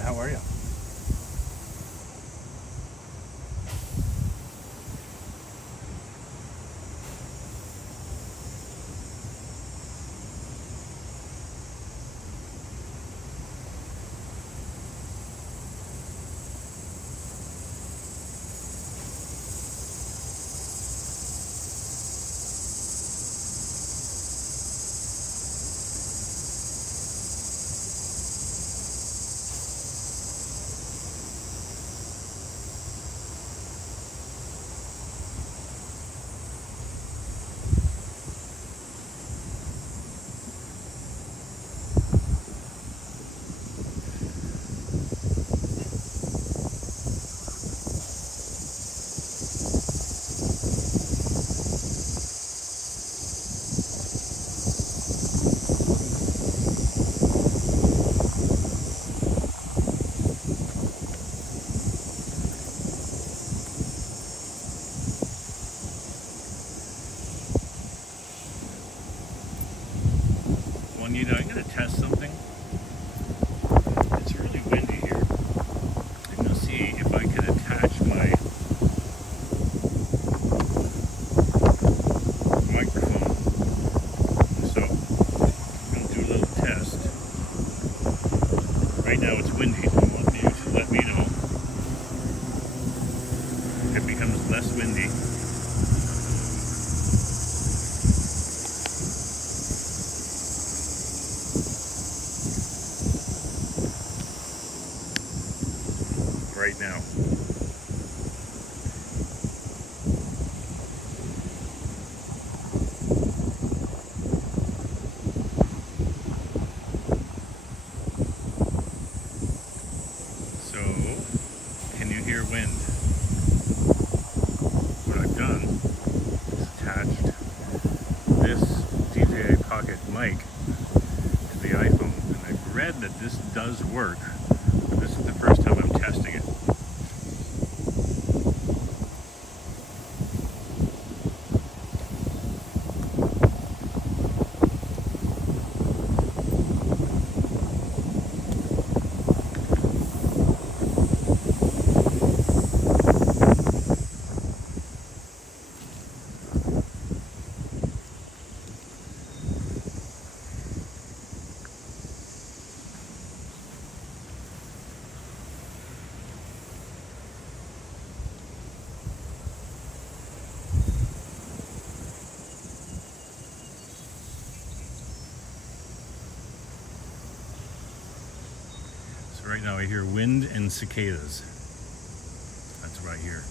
How are you? Juanita, I'm going to test something. It's really windy here. I'm going to see if I can attach my microphone. So, I'm going to do a little test. Right now it's windy. I want you to let me know if it becomes less windy. Right now. So, can you hear wind? What I've done is attached this DJI Pocket mic to the iPhone, and I've read that this does work, but this is the first time I'm testing it. So right now I hear wind and cicadas. That's what I hear.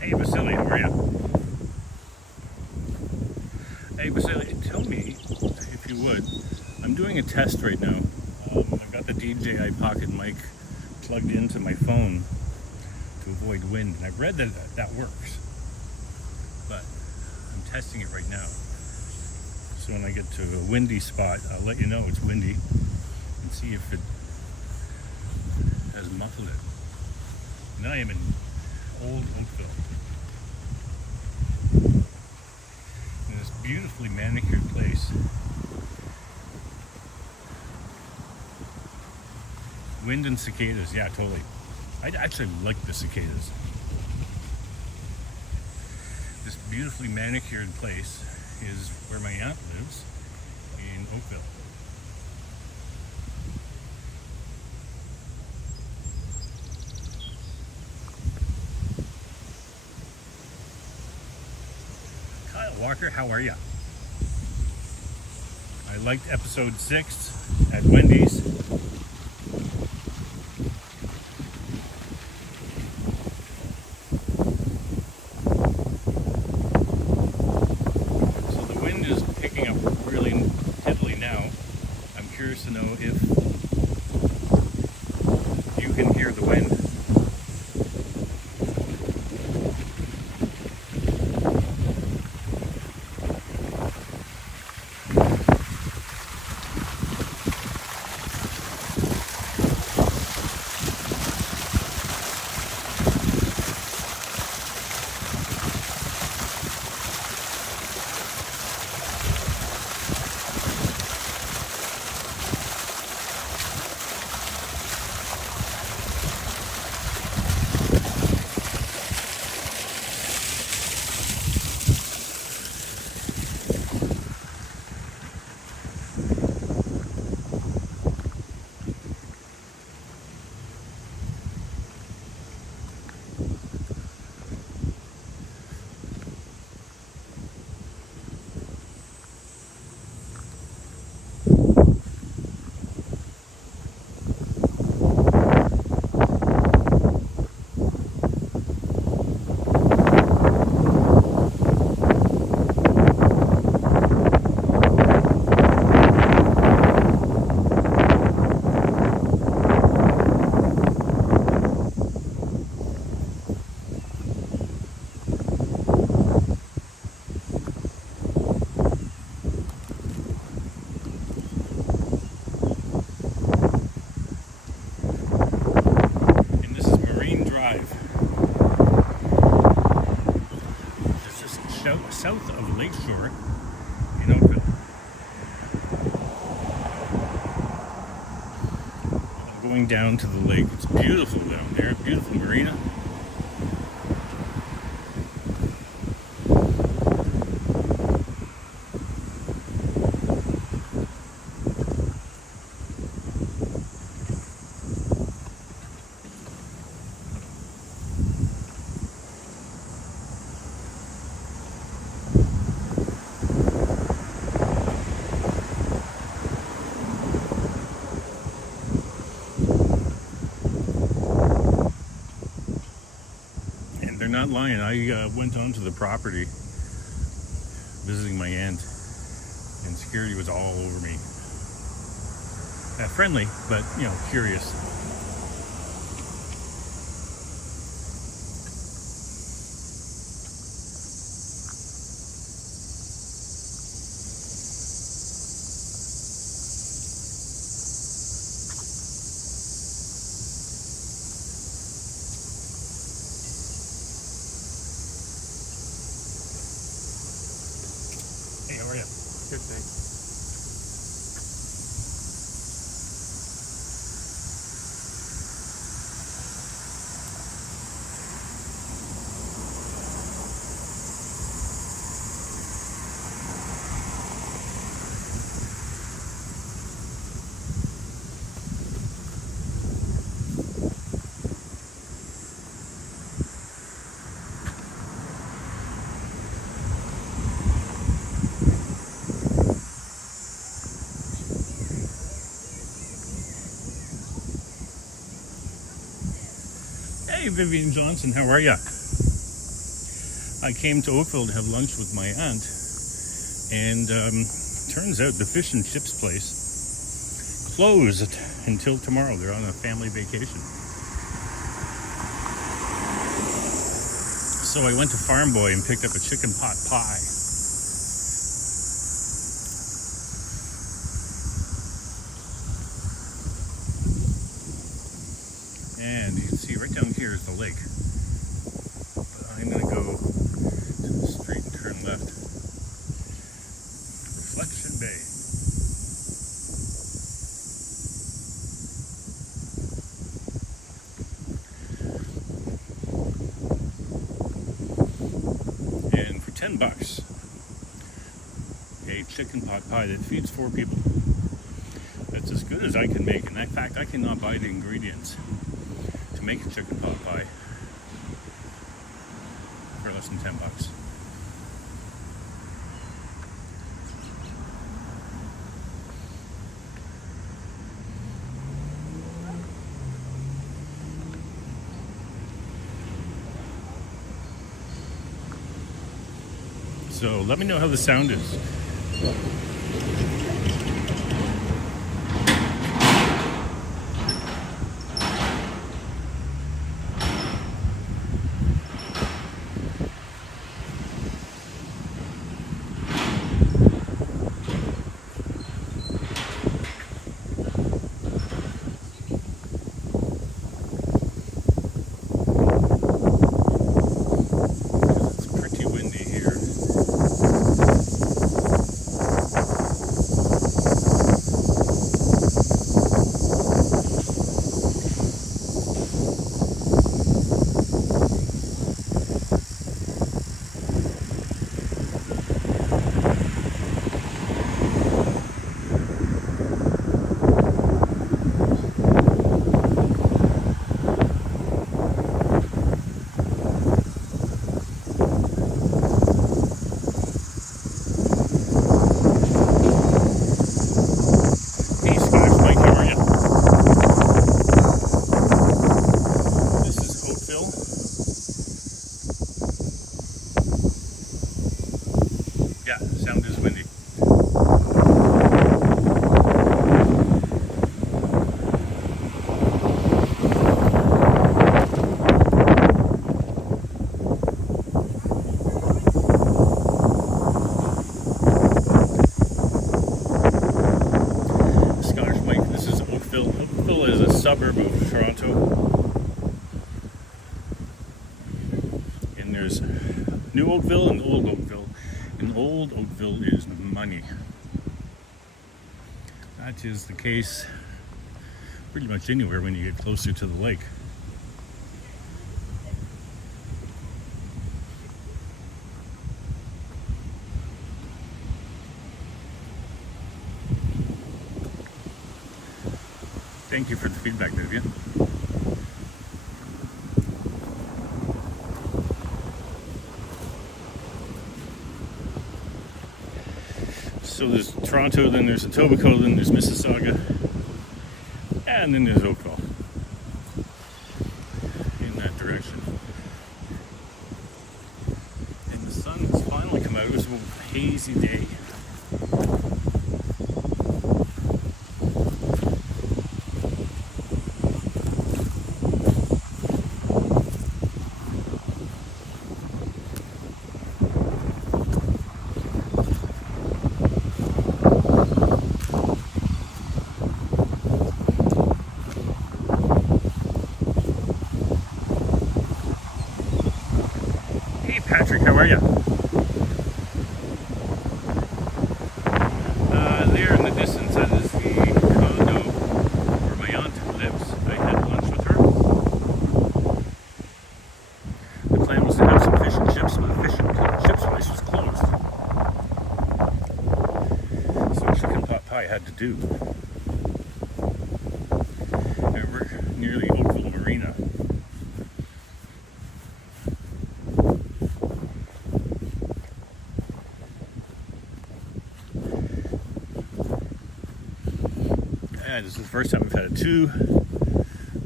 Hey Vasily, how are you? Hey Vasily, tell me, if you would, I'm doing a test right now. I've got the DJI Pocket mic plugged into my phone to avoid wind, and I've read that that works, but I'm testing it right now. So when I get to a windy spot, I'll let you know it's windy and see if it has muffled it. And I am in Old Oakville. In this beautifully manicured place. Wind and cicadas, yeah, totally. I actually like the cicadas. This beautifully manicured place is where my aunt lives in Oakville. Walker, how are ya? I liked episode 6 at Wendy's. So the wind is picking up really heavily now. I'm curious to know if you can hear the wind. South of Lakeshore in Oakville. I'm going down to the lake. It's beautiful down there, beautiful marina. Not lying. I went onto the property visiting my aunt, and security was all over me. Friendly, but curious. Hey, how are you? Good, thanks. Hey, Vivian Johnson, how are ya? I came to Oakville to have lunch with my aunt, and turns out the fish and chips place closed until tomorrow. They're on a family vacation. So I went to Farm Boy and picked up a chicken pot pie. And you can see right down here is the lake. But I'm going to go to the street and turn left. Reflection Bay. And for $10, a chicken pot pie that feeds 4 people. That's as good as I can make. And in fact, I cannot buy the ingredients to make a chicken pot pie for less than $10. So let me know how the sound is. Yeah, sound is windy. Scottish Mike, this is Oakville. Oakville is a suburb of Toronto. And there's New Oakville and Old Oakville. And Old Oakville is money. That is the case pretty much anywhere when you get closer to the lake. Thank you for the feedback, Vivian. So there's Toronto, then there's Etobicoke, then there's Mississauga, and then there's Oakville in that direction. And the sun has finally come out. It was a hazy day. Patrick, how are you? There in the distance, that is the condo where my aunt lives. I had lunch with her. The plan was to have some fish and chips, but the fish and chips place was closed. So chicken pot pie had to do. And we're near the Oakville Marina. This is the first time we've had two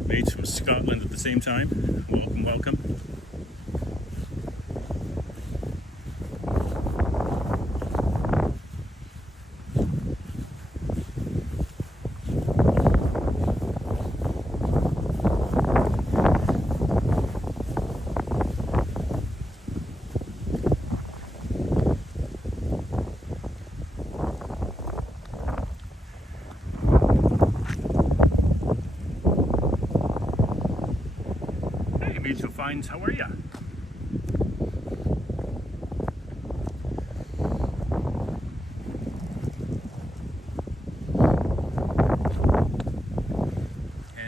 mates from Scotland at the same time. Welcome, welcome. Mutual Finds, how are ya?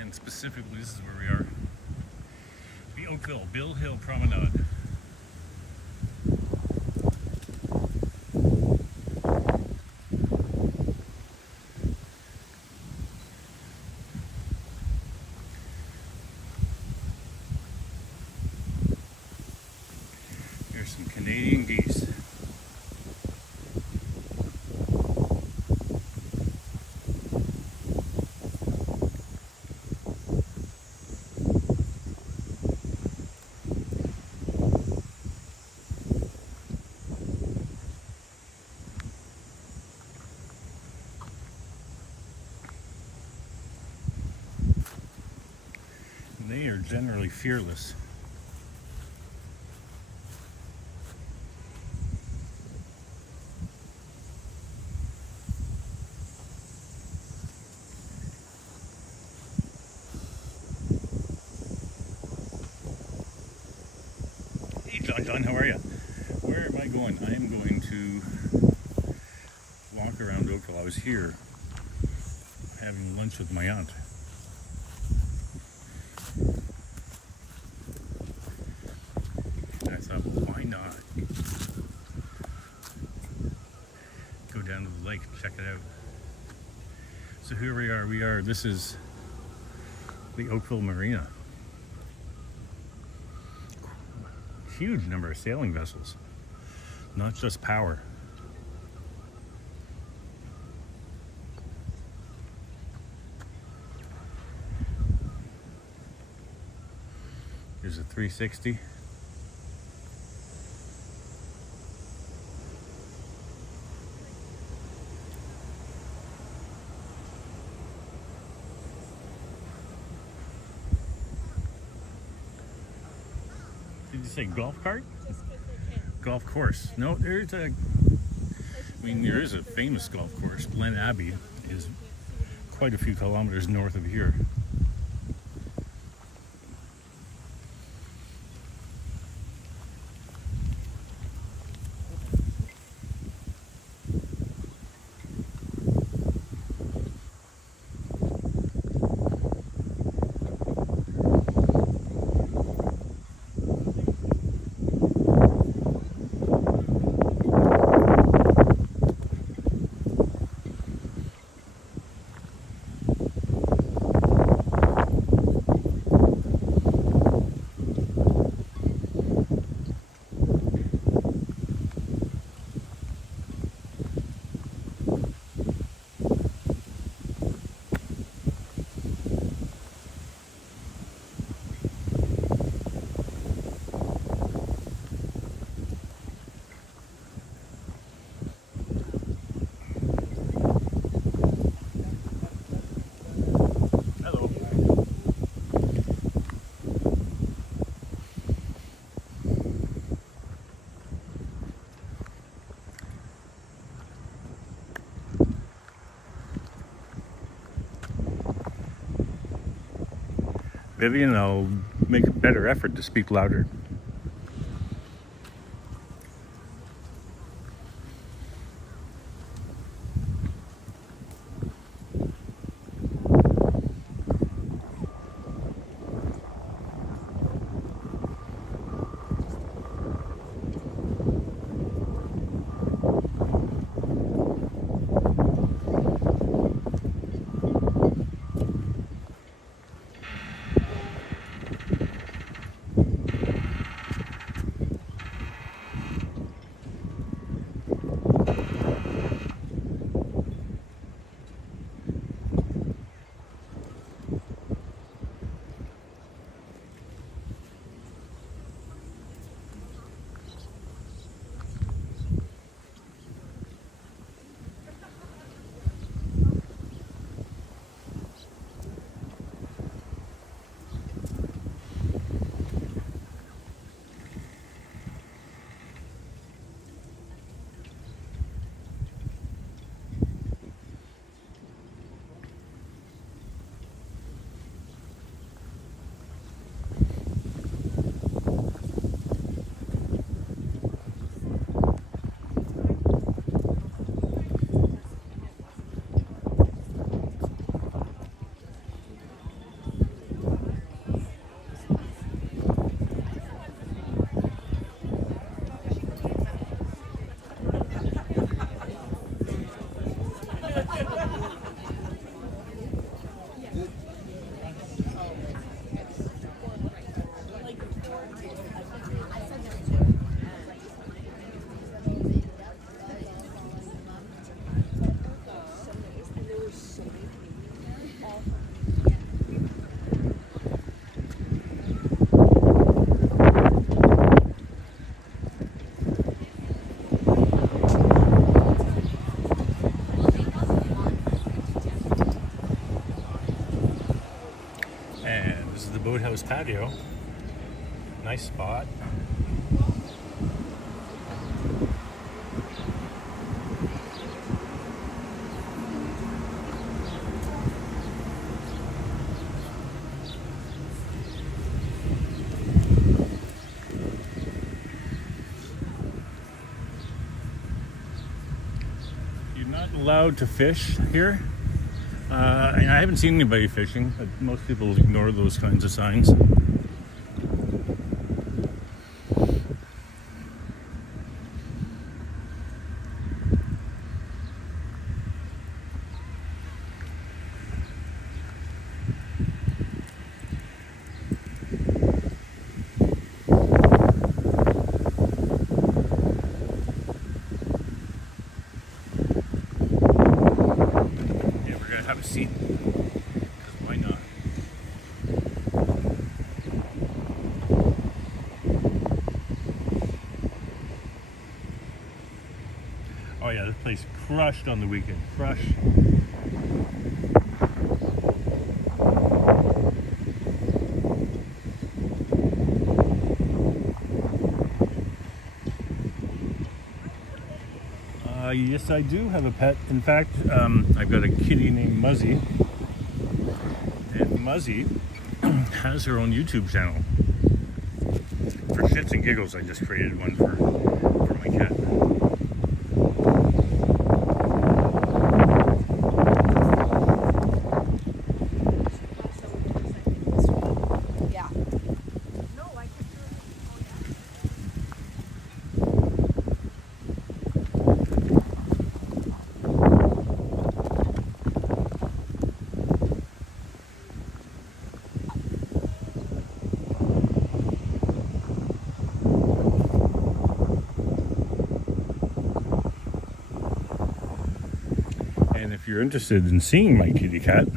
And specifically, this is where we are. The Oakville Bill Hill Promenade. Some Canadian geese. They are generally fearless. Hey John, how are you? Where am I going? I am going to walk around Oakville. I was here having lunch with my aunt. And I thought, well, why not go down to the lake and check it out? So here we are, this is the Oakville Marina. Huge number of sailing vessels, not just power. Here's a 360. Did you say golf cart? Golf course. No, there is a famous golf course. Glen Abbey is quite a few kilometers north of here. Vivian, I'll make a better effort to speak louder. This is the boathouse patio. Nice spot. You're not allowed to fish here. And I haven't seen anybody fishing, but most people ignore those kinds of signs. Yeah, we're gonna have a seat. Why not? Oh yeah, this place crushed on the weekend. Crushed. Yes, I do have a pet. In fact, I've got a kitty named Muzzy. And Muzzy has her own YouTube channel. For shits and giggles, I just created one for my cat. And if you're interested in seeing my kitty cat,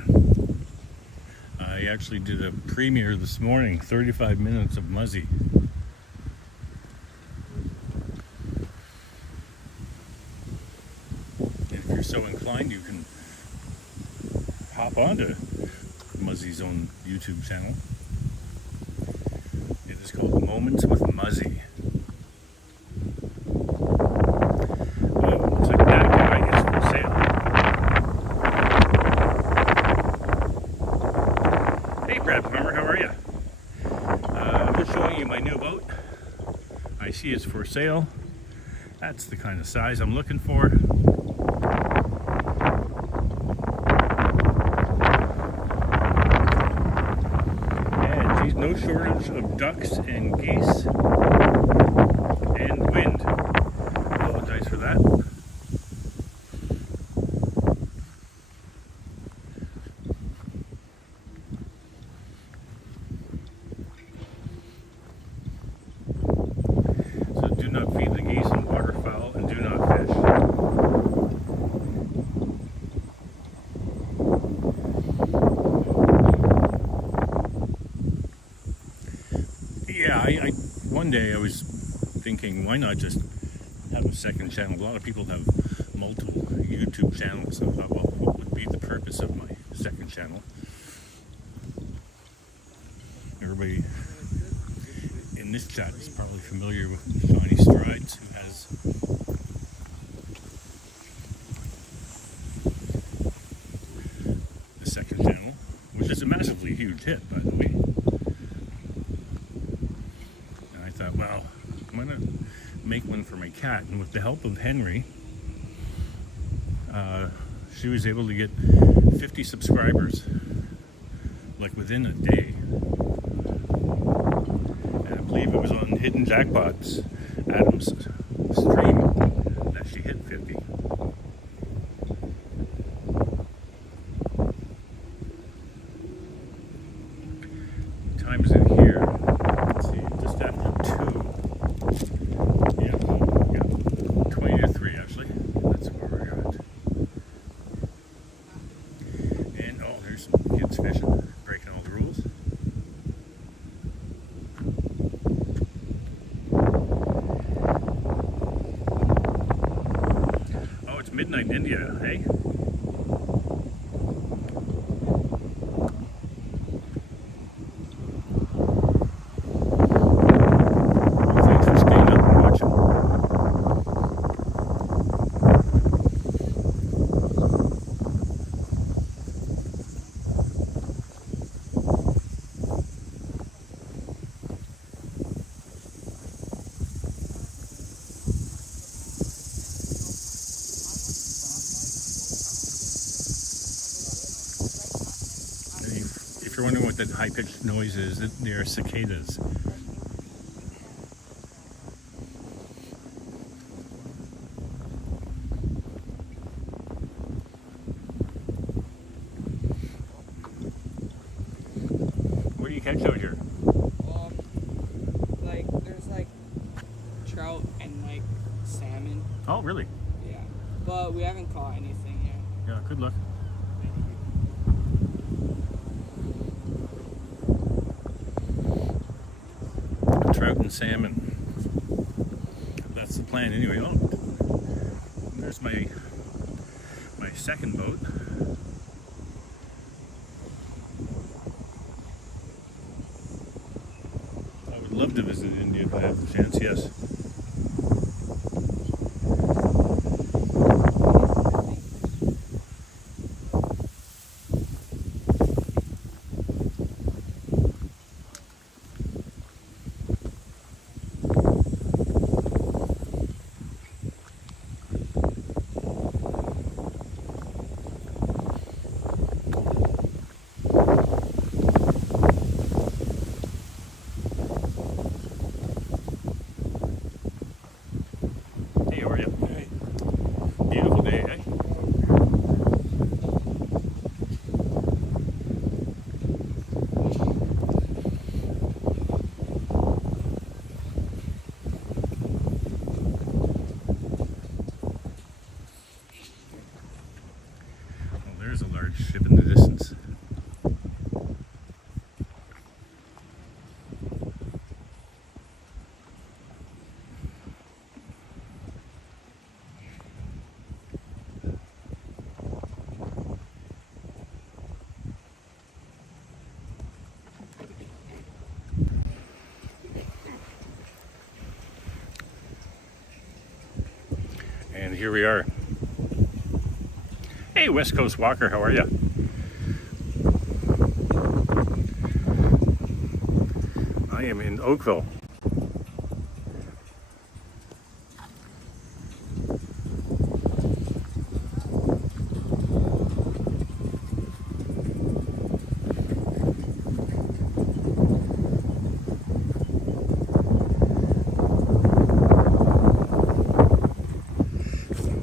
I actually did a premiere this morning, 35 minutes of Muzzy. And if you're so inclined, you can hop onto Muzzy's own YouTube channel. It is called Moments with Muzzy. Looks like that guy is for sale. Hey Brad Plummer, how are you? I'm just showing you my new boat. I see it's for sale. That's the kind of size I'm looking for. And geez, no shortage of ducks and geese and wind. Apologize for that. Do not feed the geese and waterfowl, and do not fish. Yeah, one day I was thinking, why not just have a second channel? A lot of people have multiple YouTube channels. So I thought, well, what would be the purpose of my second channel? Everybody in this chat is probably familiar with Johnny Strides, who has the second channel, which is a massively huge hit, by the way. And I thought, well, I'm gonna make one for my cat, and with the help of Henry, she was able to get 50 subscribers, like within a day. I believe it was on Hidden Jackpots, Adam's stream, that she hit 50. What time is it here? Let's see, just after 2. Yeah, 20 to 3 actually. That's where we're at. And oh, there's some kids fishing, breaking all the rules. Midnight in India, hey? that high-pitched noise is. They're cicadas. What do you catch out here? Like there's like trout and like salmon. Oh, really? Yeah, but we haven't caught anything yet. Yeah, good luck. Trout and salmon. That's the plan anyway. Oh, there's my second boat. I would love to visit India if I have the chance, yes. Hey, how are you? Hey. Beautiful day, eh? Well, there's a large ship in the distance. And here we are. Hey, West Coast Walker, how are you? I am in Oakville.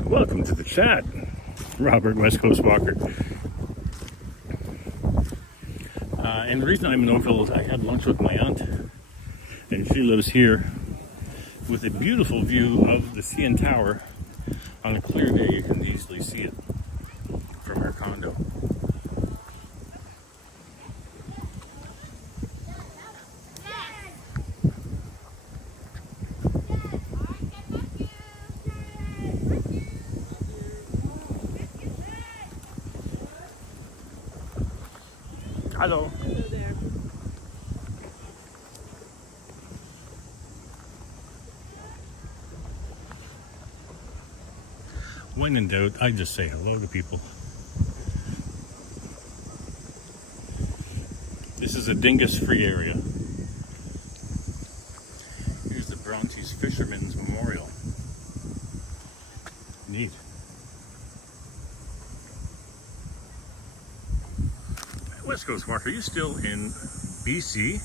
Welcome to the chat, Robert, West Coast Walker. And the reason I'm in Oakville is I had lunch with my aunt, and she lives here with a beautiful view of the CN Tower. On a clear day, you can easily see it from her condo. Hello. Hello there. When in doubt, I just say hello to people. This is a dingus-free area. Here's the Brontes Fishermen's Memorial. Neat. West Coast Walker, are you still in BC?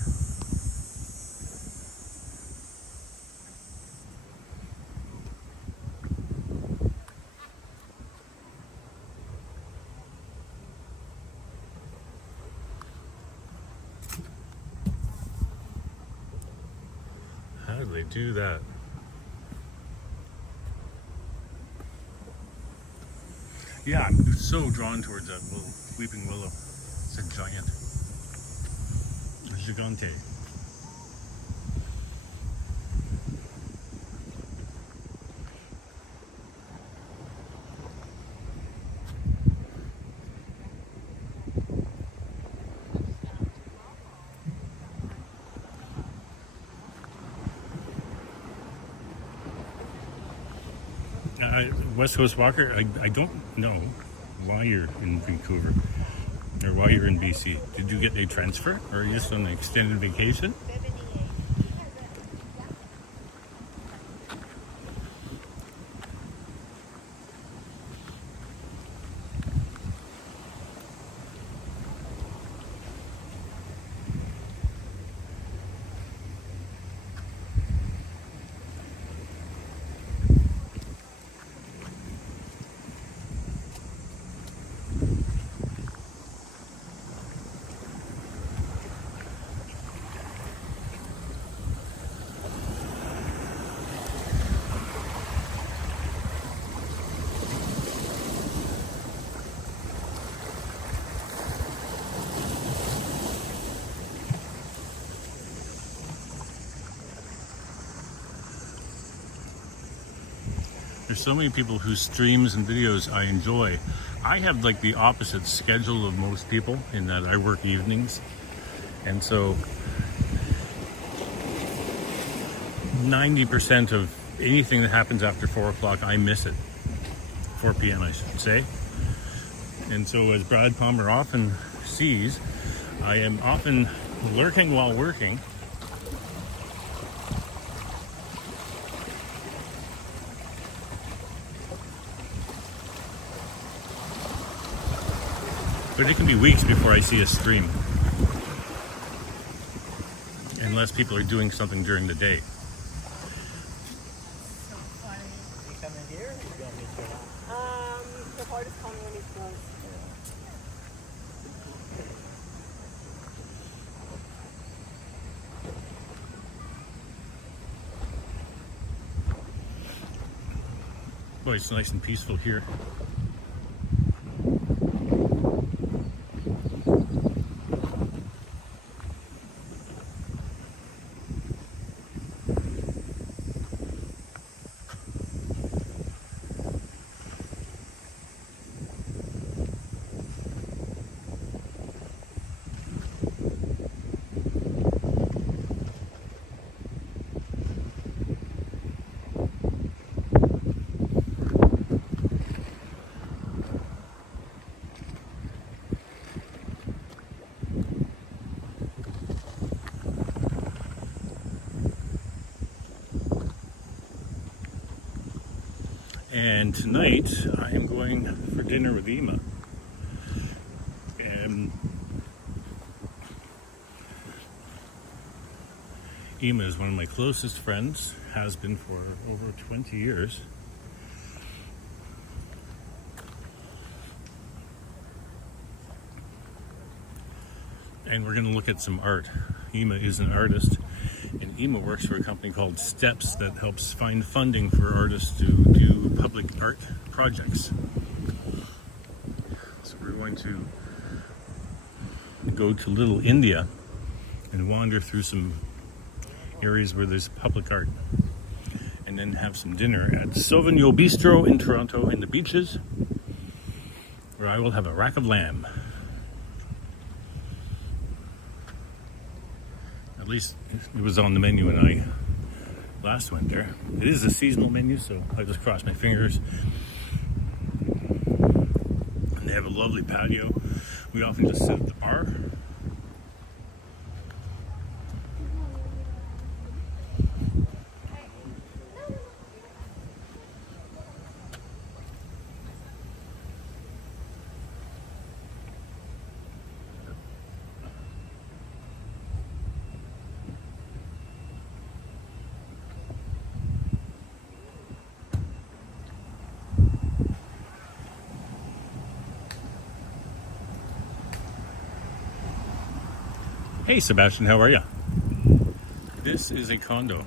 How do they do that? Yeah, I'm so drawn towards that weeping willow. It's a giant. Gigante. West Coast Walker, I don't know why you're in Vancouver or why you're in BC. Did you get a transfer or are you just on an extended vacation? There's so many people whose streams and videos I enjoy. I have like the opposite schedule of most people in that I work evenings. And so 90% of anything that happens after 4 o'clock, I miss it. 4 p.m. I should say. And so as Brad Palmer often sees, I am often lurking while working. But it can be weeks before I see a stream. Unless people are doing something during the day. So funny. You come in here or you go meet your house? The hardest coming when he's close. Boy, it's nice and peaceful here. And tonight I am going for dinner with Ema. And Ema is one of my closest friends, has been for over 20 years. And we're going to look at some art. Ema is an artist, and Ema works for a company called Steps that helps find funding for artists to do public art projects. So we're going to go to Little India and wander through some areas where there's public art, and then have some dinner at Sauvignon Bistro in Toronto in the beaches, where I will have a rack of lamb. At least it was on the menu when I last went there. It is a seasonal menu, so I just crossed my fingers. And they have a lovely patio. We often just sit at the bar. Hey Sebastian, how are you? This is a condo.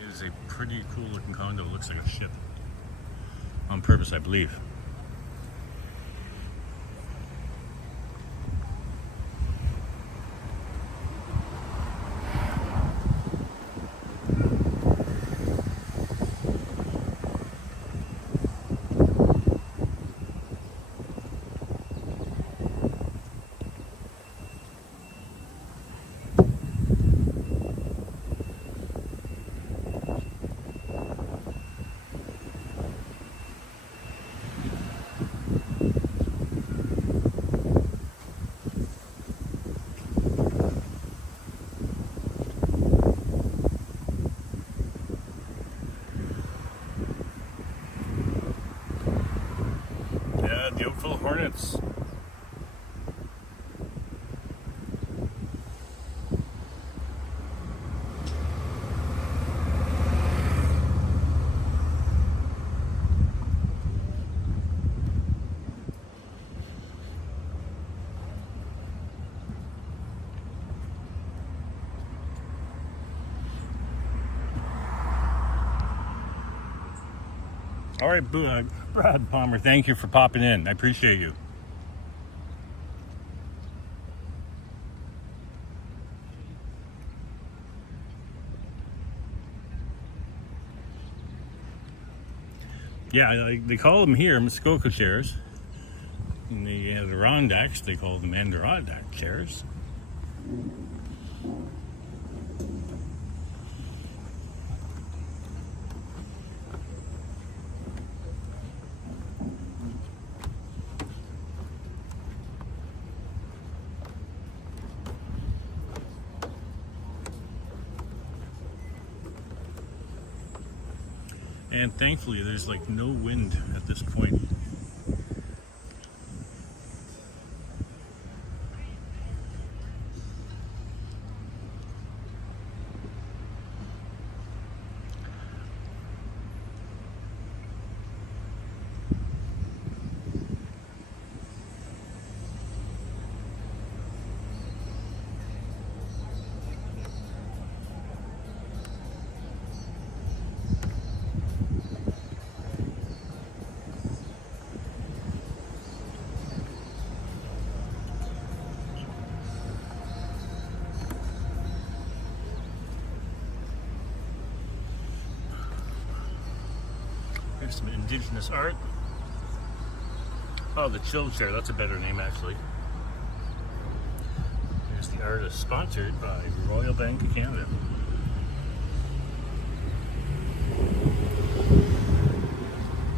It is a pretty cool looking condo. It looks like a ship. On purpose, I believe. Yeah, the Oakville Hornets. All right, Brad Palmer, thank you for popping in. I appreciate you. Yeah, they call them here Muskoka chairs. In the Adirondacks, they call them Adirondack chairs. And thankfully, there's like no wind at this point. There's some indigenous art. Oh, the Chill Chair, that's a better name actually. Here's the artist, sponsored by Royal Bank of Canada.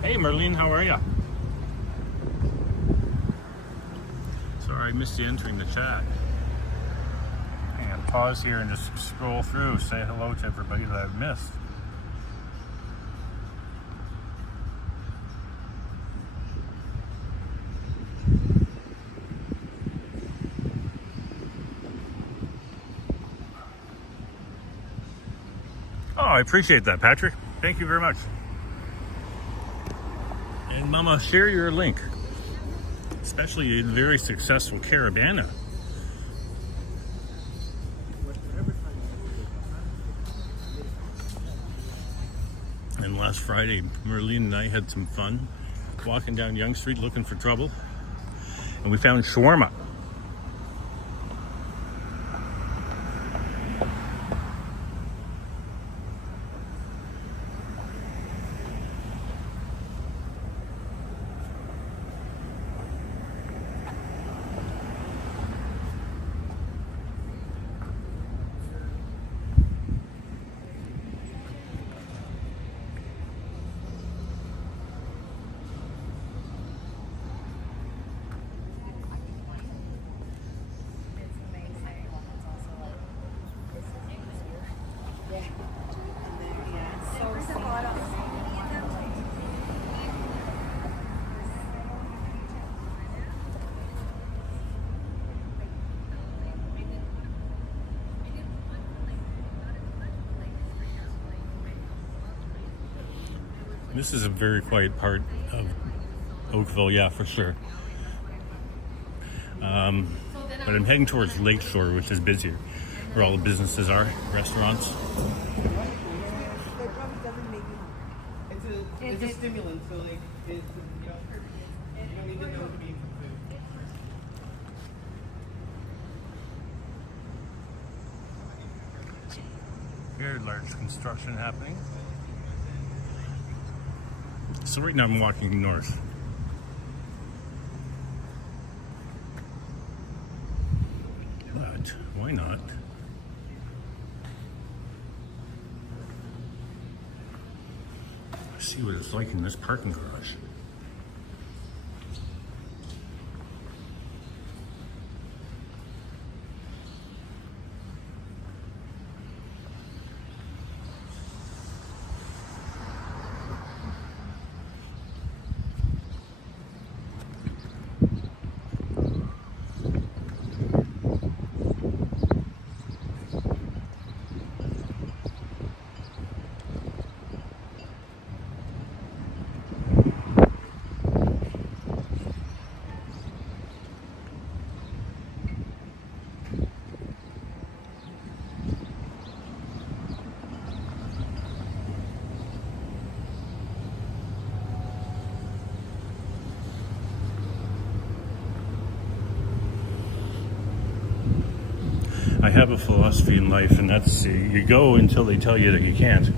Hey Marlene, how are ya? Sorry I missed you entering the chat. And pause here and just scroll through, say hello to everybody that I've missed. Oh, I appreciate that, Patrick. Thank you very much. And Mama, share your link, especially a very successful Caravana. And last Friday, Merlene and I had some fun walking down Yonge Street looking for trouble, and we found shawarma. This is a very quiet part of Oakville, yeah, for sure. But I'm heading towards Lakeshore, which is busier, where all the businesses are, restaurants. It's a stimulant, so like, you don't need to know to be from food. Very large construction happening. So right now I'm walking north. But why not? See what it's like in this parking garage. I have a philosophy in life, and that's you go until they tell you that you can't.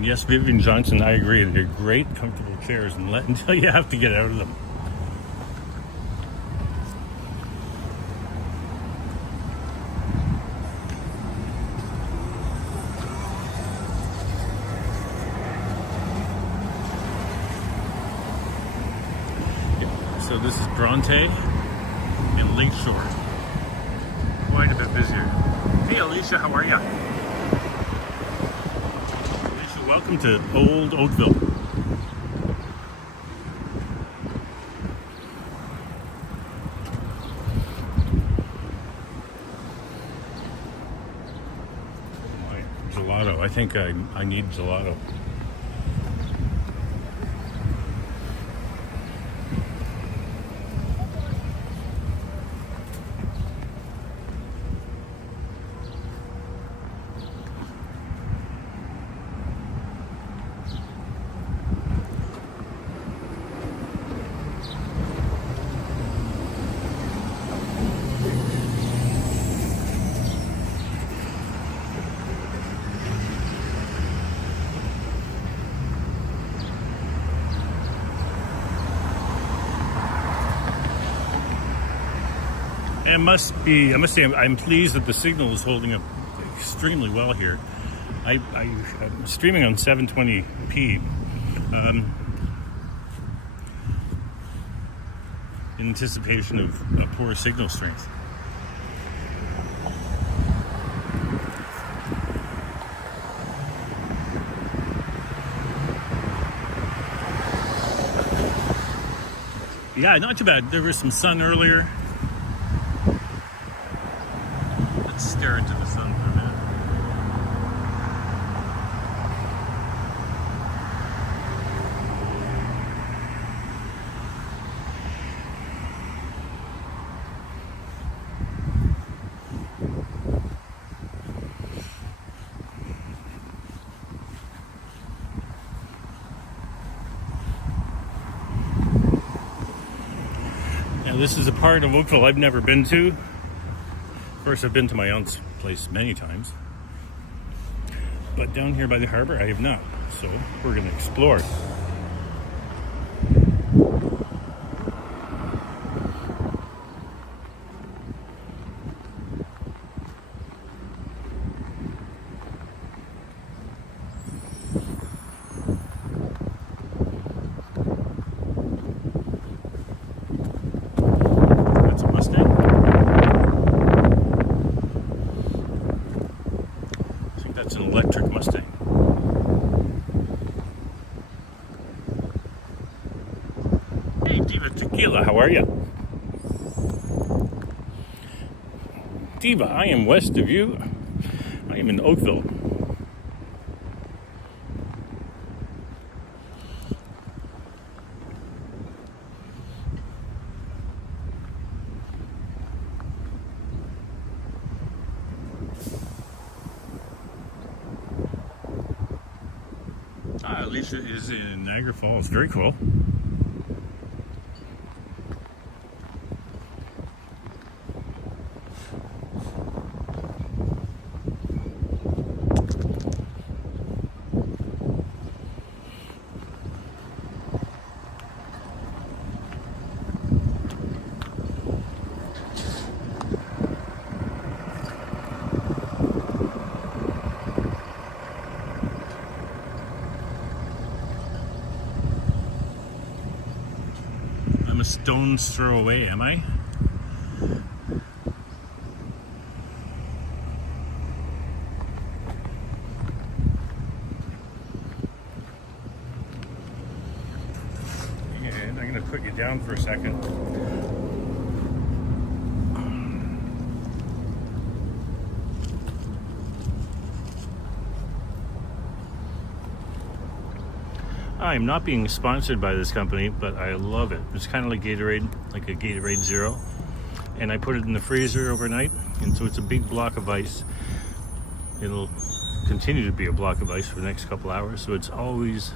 And yes, Vivian Johnson, I agree. They're great, comfortable chairs, and until you have to get out of them. So this is Bronte and Lakeshore. Quite a bit busier. Hey Alicia, how are you? Alicia, welcome to Old Oakville. My gelato. I think I need gelato. I must say, I'm pleased that the signal is holding up extremely well here. I'm streaming on 720p in anticipation of poor signal strength. Yeah, not too bad. There was some sun earlier. Let's stare into the sun for a minute. Now this is a part of Oakville I've never been to. Of course, I've been to my aunt's place many times, but down here by the harbor I have not, so we're going to explore. That's a Mustang. I think that's an electric Mustang. Hey, Diva Tequila, how are you? Diva, I am west of you. I am in Oakville. Alicia is in Niagara Falls. Very cool. I'm a stone's throw away, am I? And I'm going to put you down for a second. I'm not being sponsored by this company, but I love it. It's kind of like Gatorade, like a Gatorade Zero. And I put it in the freezer overnight, and so it's a big block of ice. It'll continue to be a block of ice for the next couple hours, so it's always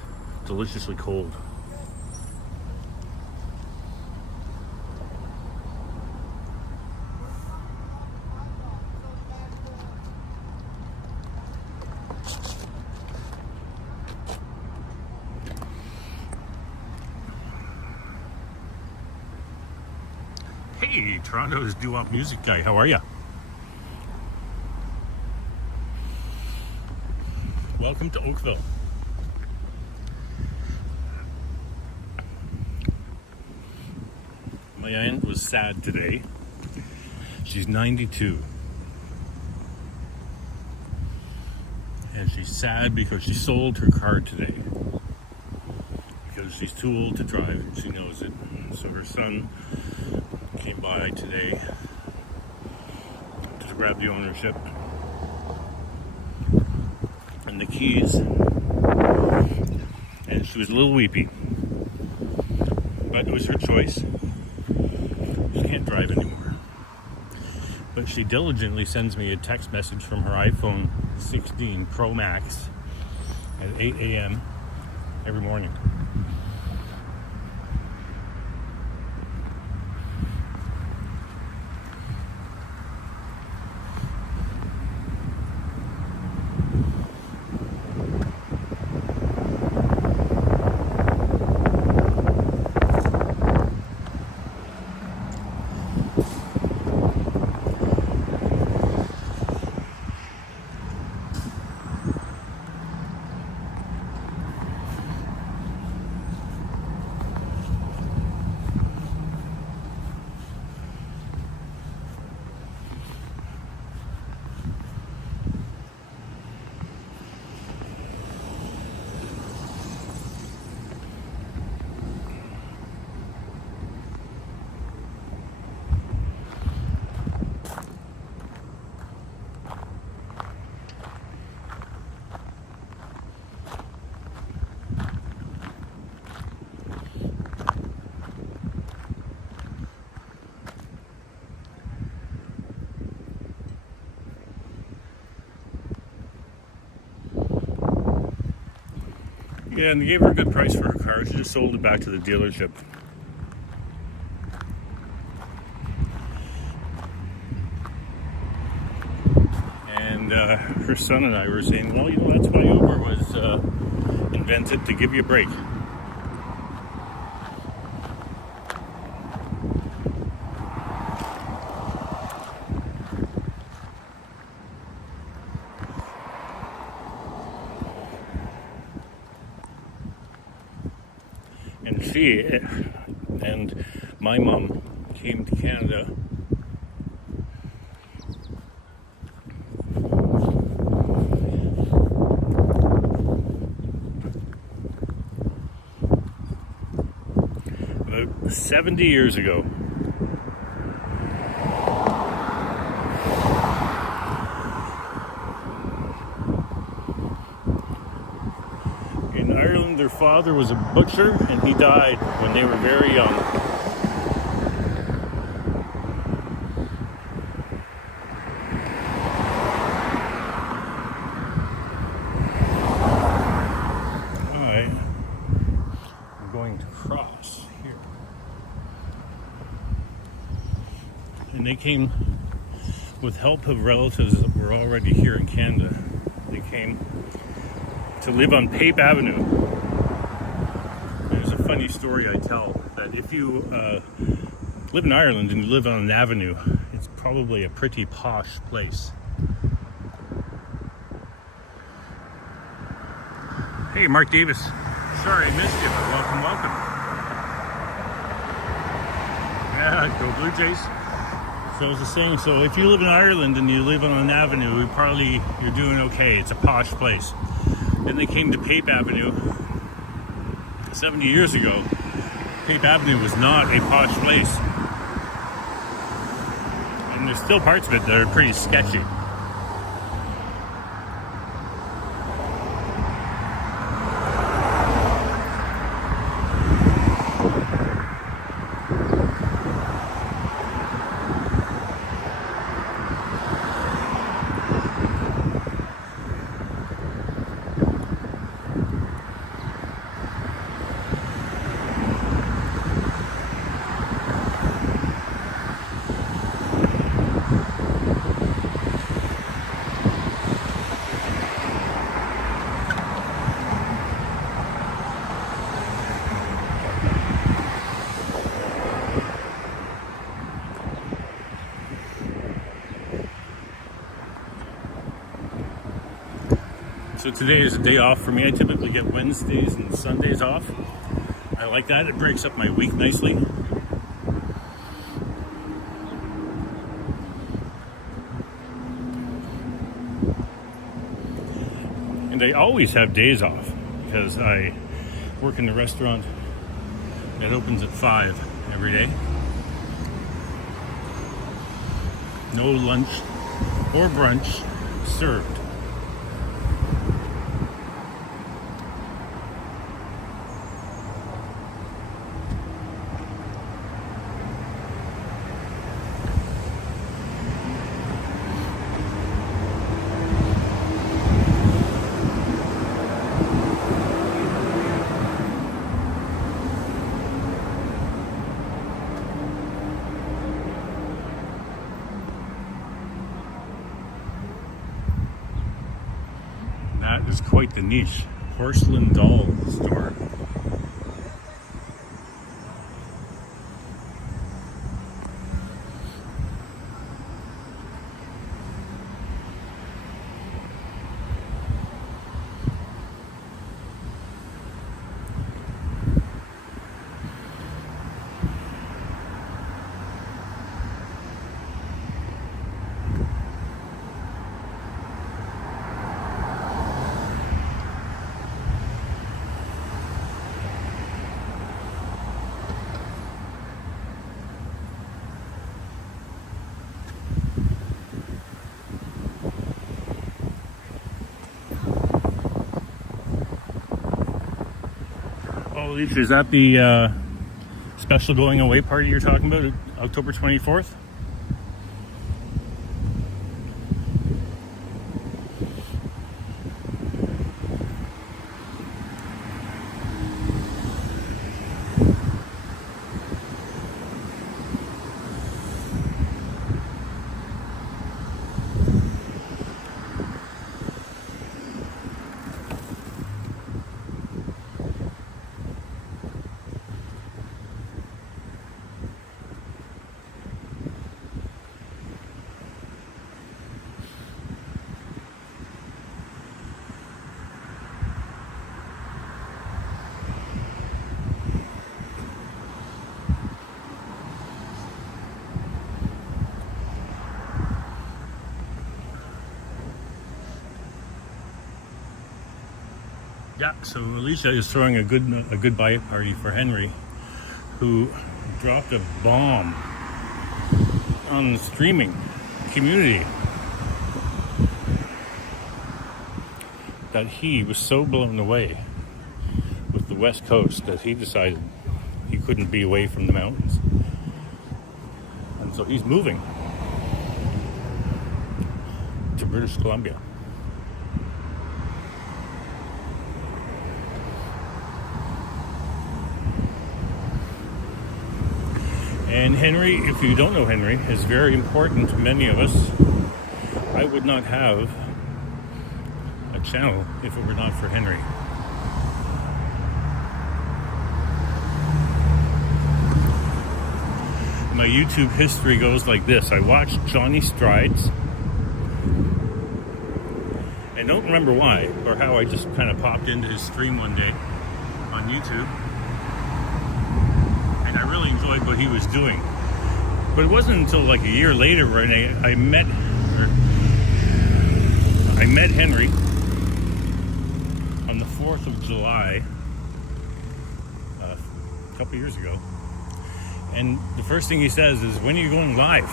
deliciously cold. Hey, Toronto's doo-wop music guy. How are ya? Welcome to Oakville. My aunt was sad today. She's 92. And she's sad because she sold her car today. Because she's too old to drive and she knows it. So her son came by today to grab the ownership and the keys. And she was a little weepy. But it was her choice. She can't drive anymore. But she diligently sends me a text message from her iPhone 16 Pro Max at 8 a.m. every morning. Yeah, and they gave her a good price for her car. She just sold it back to the dealership. And her son and I were saying, well, you know, that's why Uber was invented, to give you a break. And she and my mom came to Canada about 70 years ago. In Ireland, their father was a butcher and he died when they were very young. I'm going to cross here. And they came with help of relatives that were already here in Canada. They came to live on Pape Avenue. There's a funny story I tell, that if you live in Ireland and you live on an avenue, it's probably a pretty posh place. Hey, Mark Davis. Sorry I missed you, but welcome. Yeah, go Blue Jays. So I was just saying, so if you live in Ireland and you live on an avenue, you're doing okay. It's a posh place. Then they came to Pape Avenue 70 years ago. Pape Avenue was not a posh place. And there's still parts of it that are pretty sketchy. So today is a day off for me. I typically get Wednesdays and Sundays off. I like that. It breaks up my week nicely. And I always have days off because I work in the restaurant that opens at 5 every day. No lunch or brunch served. That is quite the niche. Porcelain doll store. Oh, Alicia, is that the special going away party you're talking about, October 24th? Yeah, so Alicia is throwing a goodbye party for Henry, who dropped a bomb on the streaming community that he was so blown away with the West Coast that he decided he couldn't be away from the mountains. And so he's moving to British Columbia. And Henry, if you don't know Henry, is very important to many of us. I would not have a channel if it were not for Henry. My YouTube history goes like this. I watched Johnny Strides. I don't remember why or how. I just kind of popped into his stream one day on YouTube. And I really enjoyed what he was doing. But it wasn't until like a year later when I met Henry on the 4th of July a couple years ago. And the first thing he says is, "When are you going live?"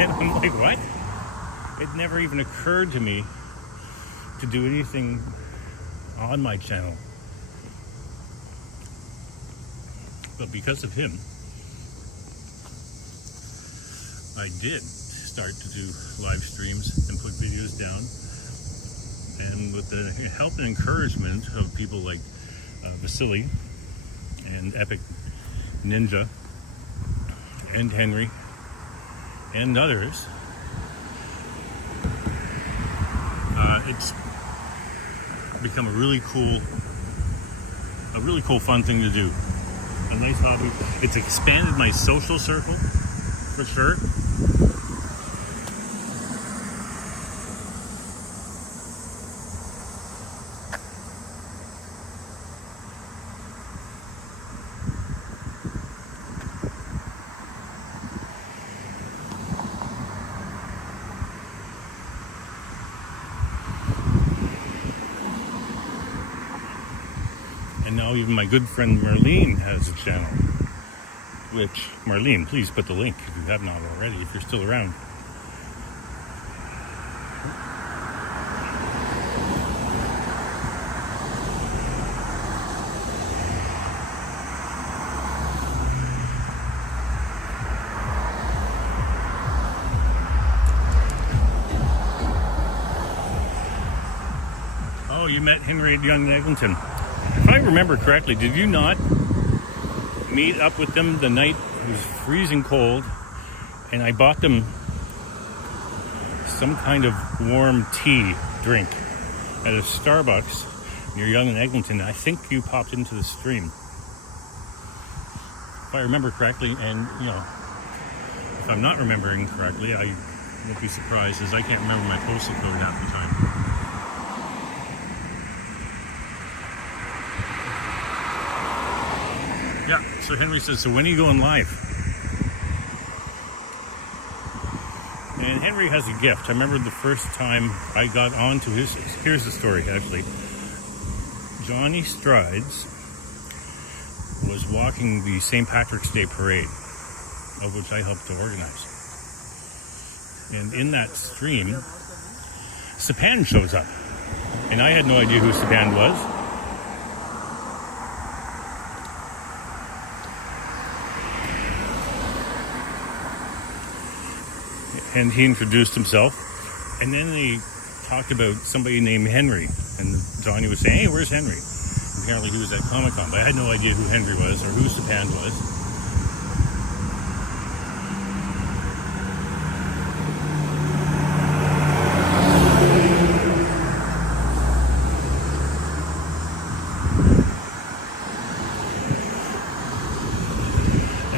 And I'm like, what? It never even occurred to me to do anything on my channel. But because of him, I did start to do live streams and put videos down. And with the help and encouragement of people like Vasily and Epic Ninja and Henry and others, it's become a really cool fun thing to do. A nice hobby. It's expanded my social circle for sure. And now even my good friend Marlene has a channel. Which, Marlene, please put the link if you have not already, if you're still around. Oh, you met Henry at Young and Eglinton. If I remember correctly, did you not meet up with them the night it was freezing cold, and I bought them some kind of warm tea drink at a Starbucks near Young and Eglinton? I think you popped into the stream, if I remember correctly. And if I'm not remembering correctly, I won't be surprised, as I can't remember my postal code half the time. Yeah, so Henry says, so when are you going live? And Henry has a gift. I remember the first time I got onto here's the story, actually. Johnny Strides was walking the St. Patrick's Day Parade, of which I helped to organize. And in that stream, Sapan shows up. And I had no idea who Sapan was. And he introduced himself, and then they talked about somebody named Henry, and Johnny was saying, hey, where's Henry? And apparently he was at Comic-Con, but I had no idea who Henry was or who Sapan was.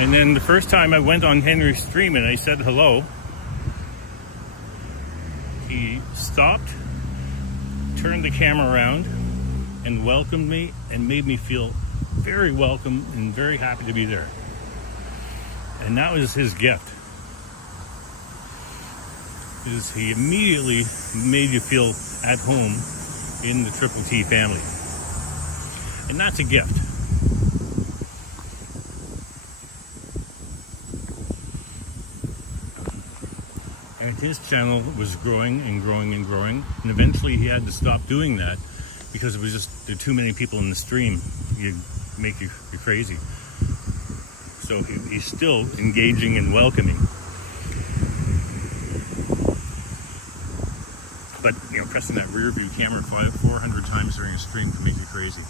And then the first time I went on Henry's stream and I said hello, he stopped, turned the camera around, and welcomed me and made me feel very welcome and very happy to be there. And that was his gift. Is he immediately made you feel at home in the Triple T family. And that's a gift. And his channel was growing and growing and growing, and eventually he had to stop doing that because it was just, there were too many people in the stream. You'd make you crazy. So he's still engaging and welcoming. But pressing that rear view camera 400 times during a stream can make you crazy.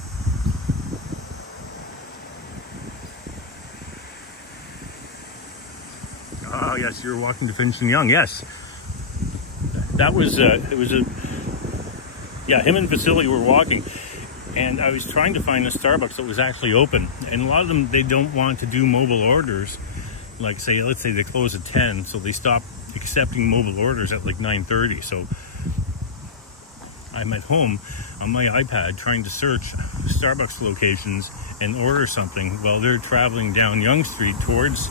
Oh yes, you were walking to Finch and Young. Yes, that was him and Vasily were walking, and I was trying to find a Starbucks that was actually open. And a lot of them, they don't want to do mobile orders. Like let's say they close at 10, so they stop accepting mobile orders at like 9:30. So I'm at home on my iPad trying to search Starbucks locations and order something while they're traveling down Young Street towards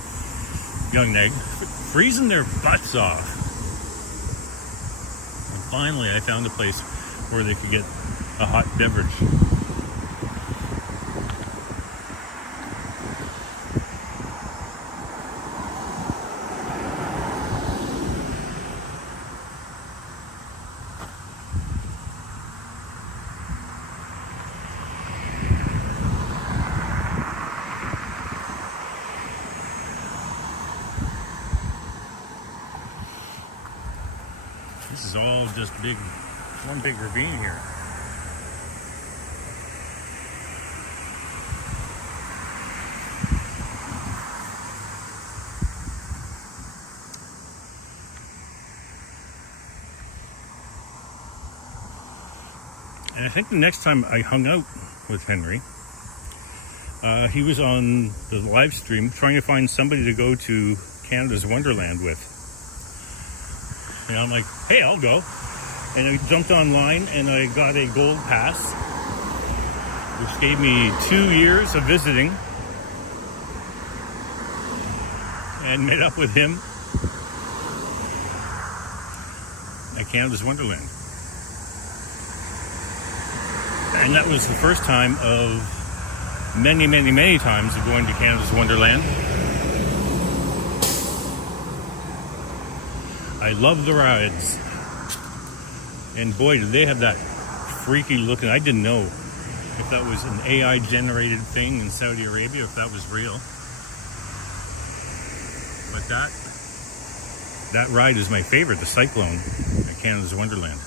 Young Neg, freezing their butts off. And finally I found a place where they could get a hot beverage. This is all just one big ravine here. And I think the next time I hung out with Henry, he was on the live stream trying to find somebody to go to Canada's Wonderland with. And I'm like, hey, I'll go. And I jumped online and I got a gold pass, which gave me 2 years of visiting, and met up with him at Canada's Wonderland. And that was the first time of many, many, many times of going to Canada's Wonderland. I love the rides. And boy, did they have that freaky looking. I didn't know if that was an AI generated thing in Saudi Arabia, if that was real. But that ride is my favorite, the Cyclone at Canada's Wonderland.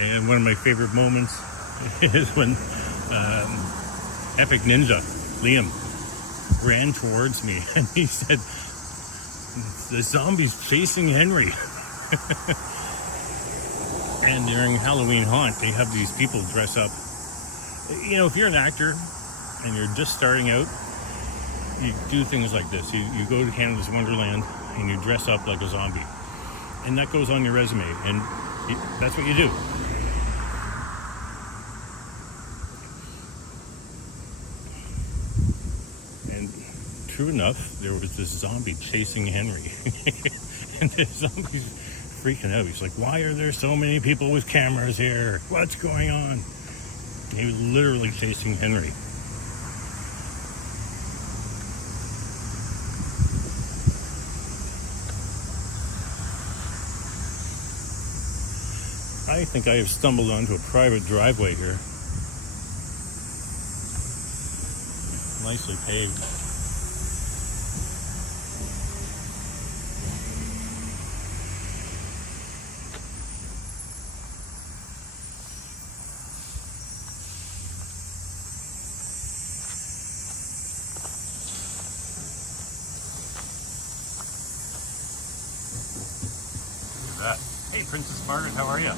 And one of my favorite moments is when Epic Ninja, Liam, ran towards me and he said, "The zombie's chasing Henry." And during Halloween Haunt, they have these people dress up. You know, if you're an actor and you're just starting out, you do things like this. You go to Canada's Wonderland and you dress up like a zombie. And that goes on your resume. And that's what you do. True enough, there was this zombie chasing Henry. And the zombie's freaking out. He's like, "Why are there so many people with cameras here? What's going on?" And he was literally chasing Henry. I think I have stumbled onto a private driveway here. Nicely paved. That. Hey, Princess Margaret, how are you?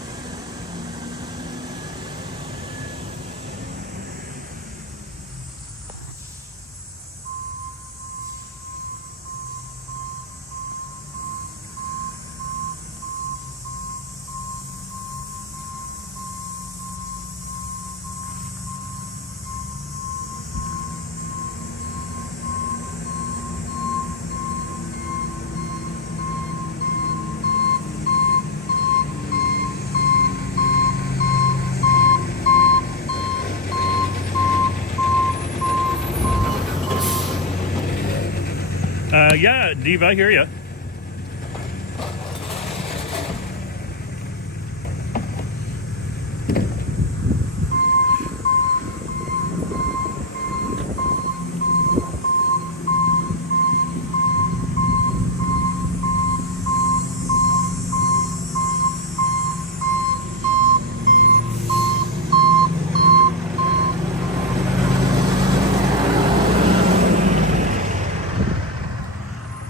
Yeah, Dave, I hear you.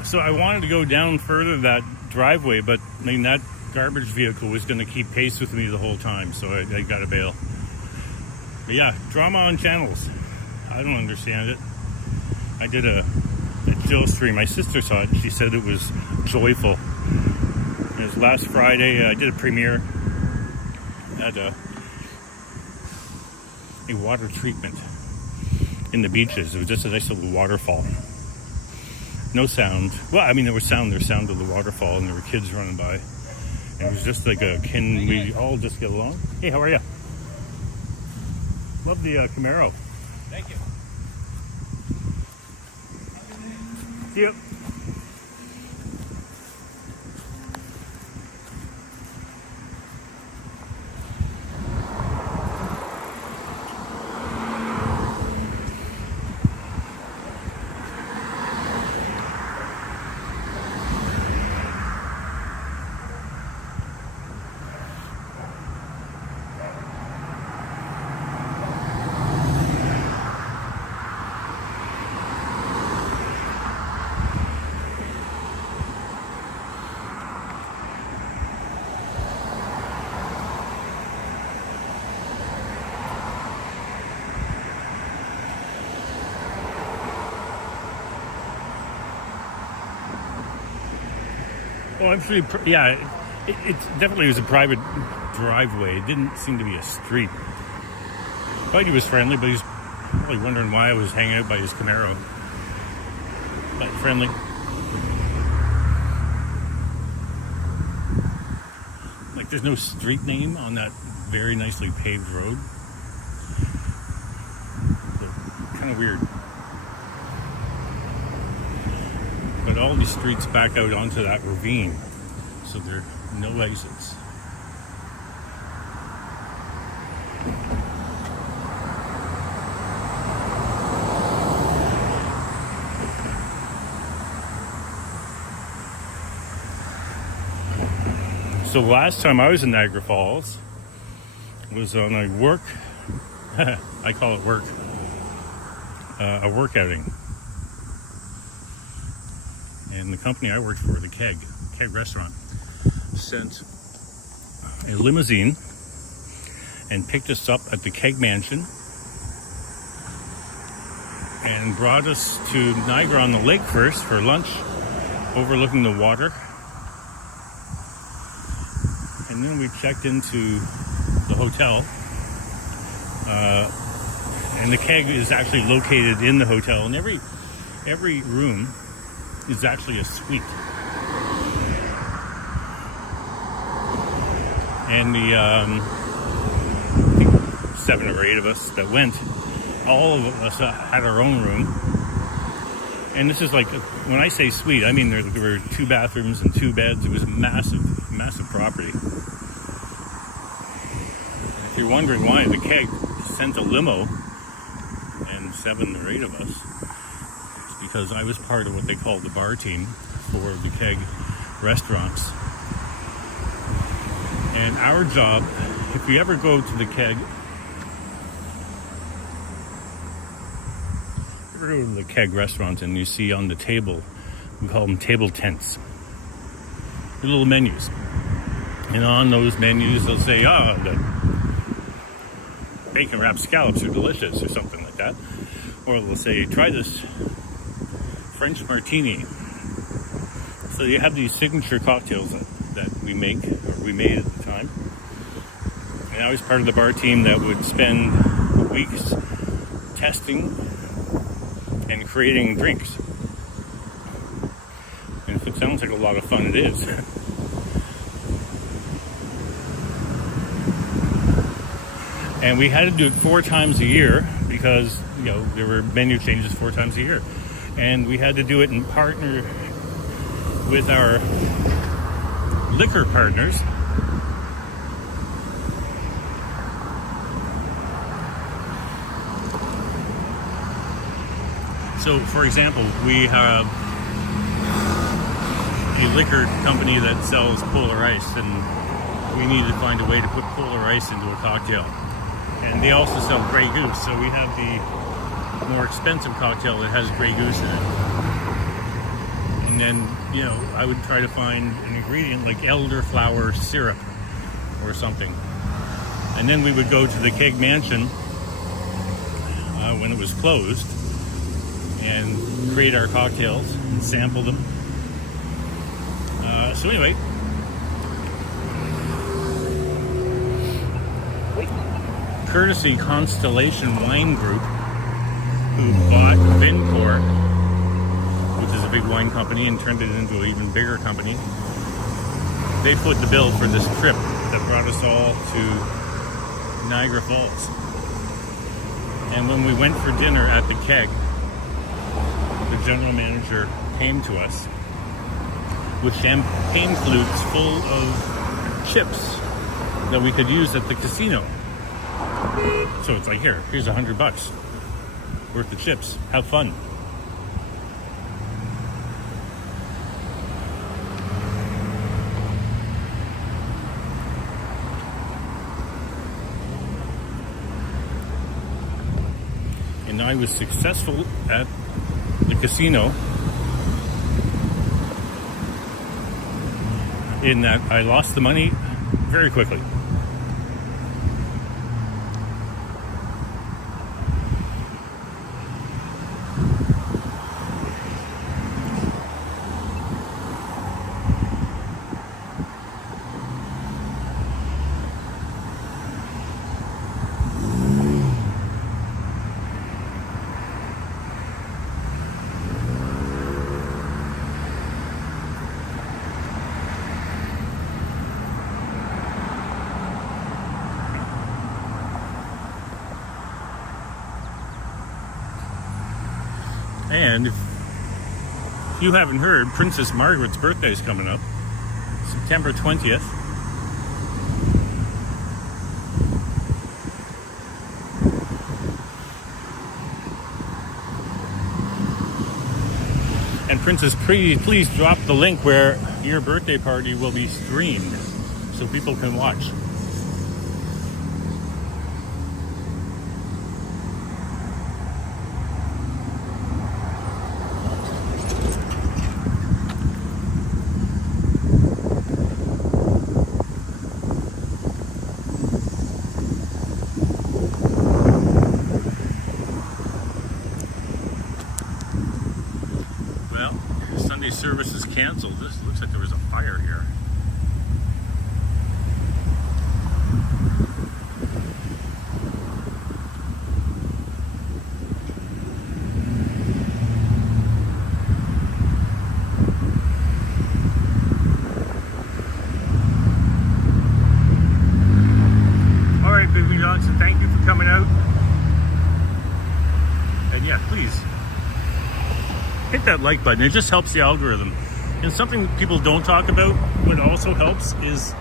So I wanted to go down further that driveway, but I mean that garbage vehicle was going to keep pace with me the whole time, so I got to bail. But yeah, drama on channels. I don't understand it. I did a Jill stream. My sister saw it. She said it was joyful. It was last Friday. I did a premiere at a water treatment in the beaches. It was just a nice little waterfall. No sound. Well, I mean, there was sound. There was sound of the waterfall, and there were kids running by. And it was just like can we all just get along? Hey, how are you? Love the Camaro. Thank you. See you. Well, I'm pretty, yeah, It definitely was a private driveway. It didn't seem to be a street. But he was friendly, but he's probably wondering why I was hanging out by his Camaro. But friendly. Like there's no street name on that very nicely paved road. So, kind of weird. But all the streets back out onto that ravine. So there are no exits. So last time I was in Niagara Falls was on a work, I call it work, a work outing. And the company I worked for, the Keg restaurant, sent a limousine and picked us up at the Keg Mansion and brought us to Niagara on the Lake first for lunch, overlooking the water. And then we checked into the hotel. And the Keg is actually located in the hotel, and every room is actually a suite. And the I think 7 or 8 of us that went, all of us had our own room. And this is like, when I say suite, I mean there were 2 bathrooms and 2 beds. It was a massive property. If you're wondering why the Keg sent a limo and 7 or 8 of us, it's because I was part of what they call the bar team for the Keg restaurants. And our job, if you ever go to the Keg, restaurants and you see on the table, we call them table tents, the little menus. And on those menus, they'll say, the bacon wrapped scallops are delicious, or something like that. Or they'll say, try this French martini. So you have these signature cocktails that we make, or we made at the time. And I was part of the bar team that would spend weeks testing and creating drinks. And if it sounds like a lot of fun, it is. And we had to do it 4 times a year because, there were menu changes 4 times a year. And we had to do it in partner with our liquor partners. So, for example, we have a liquor company that sells Polar Ice, and we needed to find a way to put Polar Ice into a cocktail. And they also sell Grey Goose, so we have the more expensive cocktail that has Grey Goose in it. And then, I would try to find an ingredient like elderflower syrup or something. And then we would go to the Keg Mansion when it was closed and create our cocktails and sample them. So anyway, courtesy Constellation Wine Group, who bought Vincor, which is a big wine company, and turned it into an even bigger company. They foot the bill for this trip that brought us all to Niagara Falls. And when we went for dinner at the Keg, the general manager came to us with champagne flutes full of chips that we could use at the casino. So it's like, here's $100 worth of chips. Have fun. And I was successful at the casino in that I lost the money very quickly. And if you haven't heard, Princess Margaret's birthday is coming up, September 20th. And Princess, please drop the link where your birthday party will be streamed so people can watch. Well, Sunday service is canceled. This looks like there was a fire here. All right, Vivian Johnson, thank you for coming out. And yeah, please hit that like button. It just helps the algorithm. And something people don't talk about, what also helps, is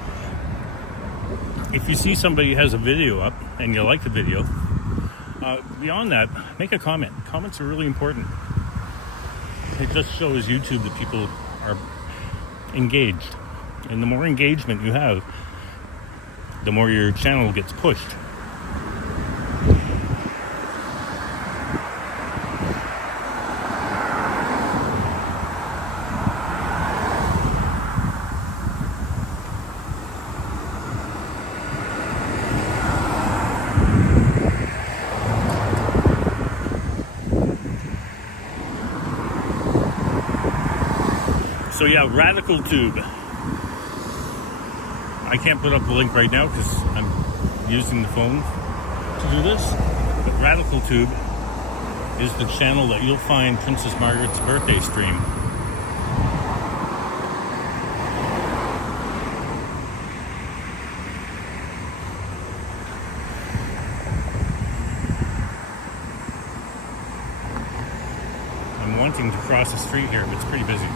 if you see somebody has a video up and you like the video, beyond that, make a comment. Comments are really important. It just shows YouTube that people are engaged. And the more engagement you have, the more your channel gets pushed. So yeah, Radical Tube. I can't put up the link right now because I'm using the phone to do this. But Radical Tube is the channel that you'll find Princess Margaret's birthday stream. I'm wanting to cross the street here, but it's pretty busy.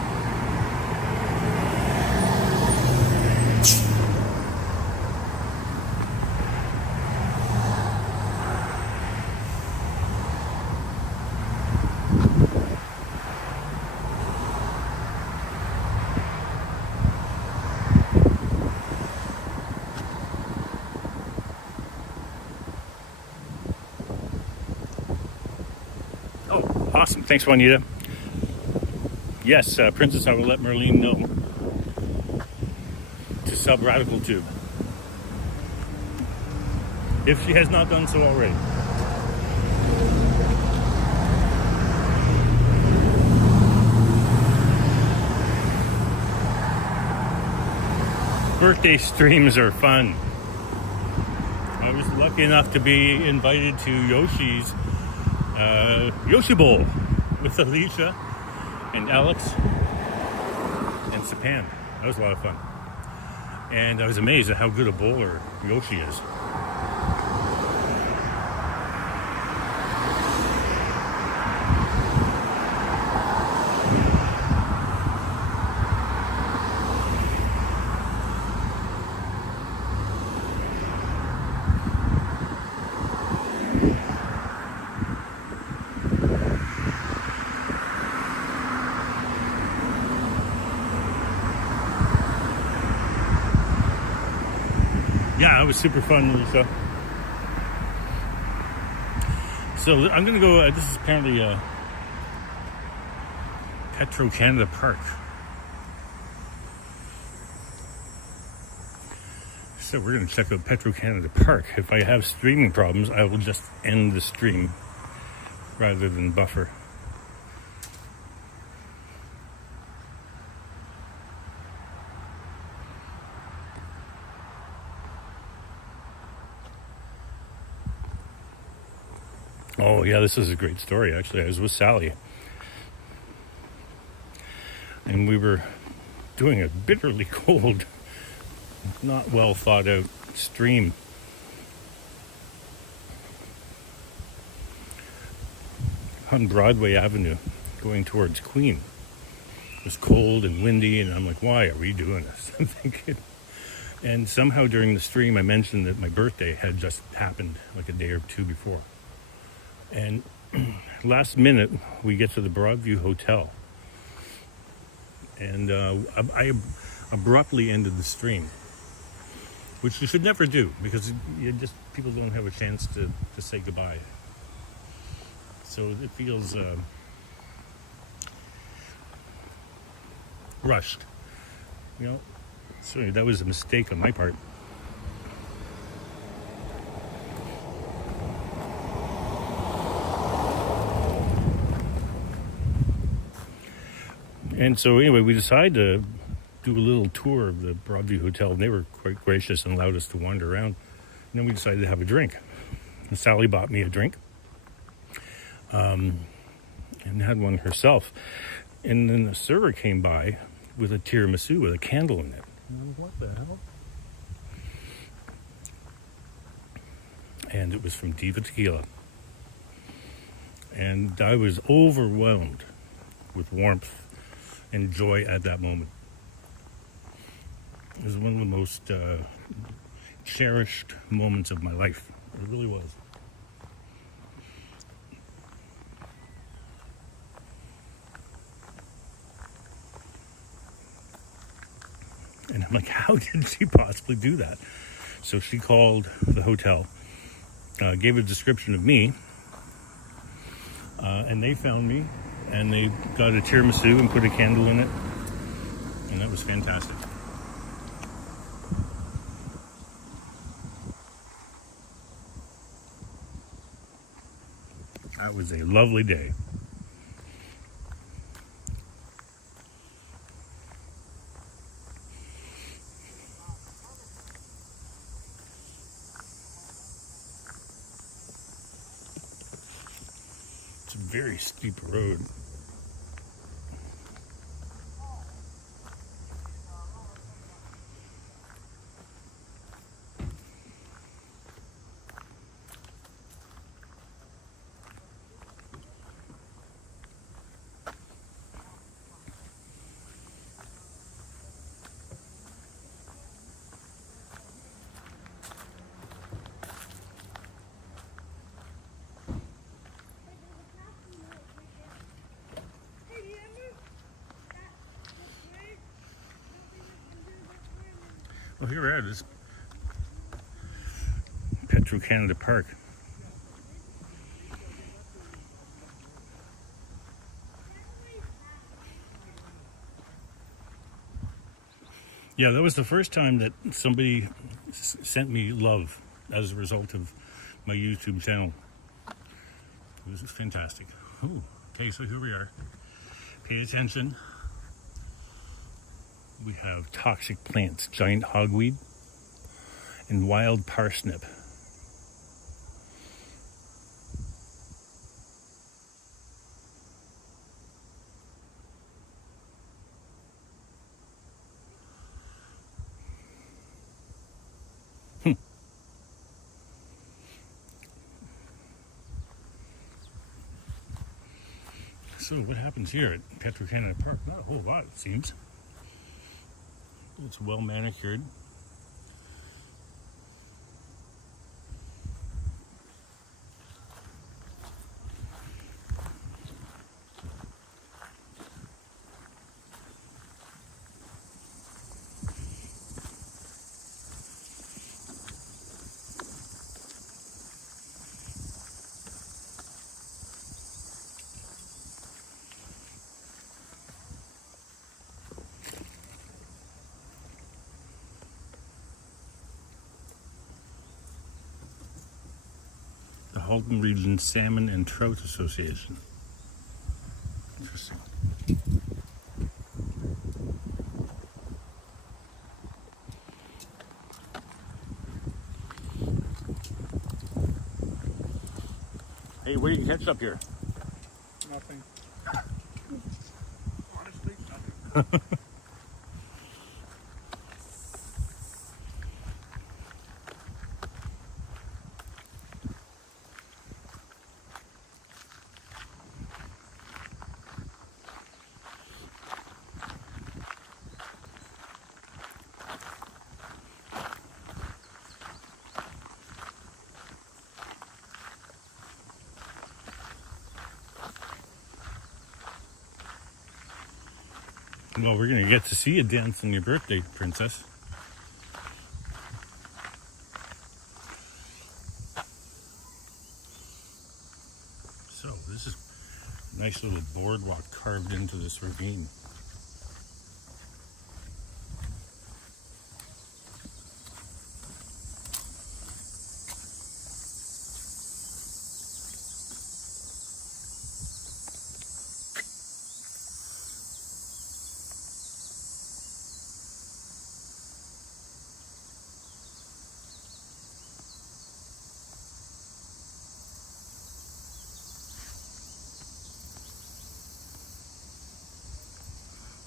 Oh, awesome. Thanks, Juanita. Yes, Princess, I will let Marlene know to sub Radical Tube, if she has not done so already. Birthday streams are fun. I was lucky enough to be invited to Yoshi's Yoshi Bowl with Alicia and Alex and Sapan. That was a lot of fun. And I was amazed at how good a bowler Yoshi is. Yeah, it was super fun, Lisa. So I'm gonna go. This is apparently Petro Canada Park. So we're gonna check out Petro Canada Park. If I have streaming problems, I will just end the stream rather than buffer. Oh yeah, this is a great story actually. I was with Sally and we were doing a bitterly cold, not well thought out stream. On Broadway Avenue going towards Queen. It was cold and windy, and I'm like, why are we doing this? I'm thinking. And somehow during the stream, I mentioned that my birthday had just happened like a day or two before. And last minute, we get to the Broadview Hotel. And I abruptly ended the stream, which you should never do because people don't have a chance to say goodbye. So it feels rushed. So that was a mistake on my part. And so anyway, we decided to do a little tour of the Broadview Hotel, and they were quite gracious and allowed us to wander around. And then we decided to have a drink. And Sally bought me a drink and had one herself. And then the server came by with a tiramisu with a candle in it. What the hell? And it was from Diva Tequila. And I was overwhelmed with warmth and joy at that moment. It was one of the most cherished moments of my life. It really was. And I'm like, how did she possibly do that? So she called the hotel, gave a description of me, and they found me, and they got a tiramisu and put a candle in it, and that was fantastic. That was a lovely day. It's a very steep road. Well, here we are, this Petro-Canada Park. Yeah, that was the first time that somebody sent me love as a result of my YouTube channel. It was fantastic. Ooh, okay, so here we are. Pay attention. We have toxic plants, giant hogweed, and wild parsnip. So what happens here at Petro-Canada Park? Not a whole lot, it seems. It's well manicured. The Halton Region Salmon and Trout Association. Interesting. Hey, what do you catch up here? Nothing. Honestly, nothing. Well, we're going to get to see you dance on your birthday, Princess. So, this is a nice little boardwalk carved into this ravine.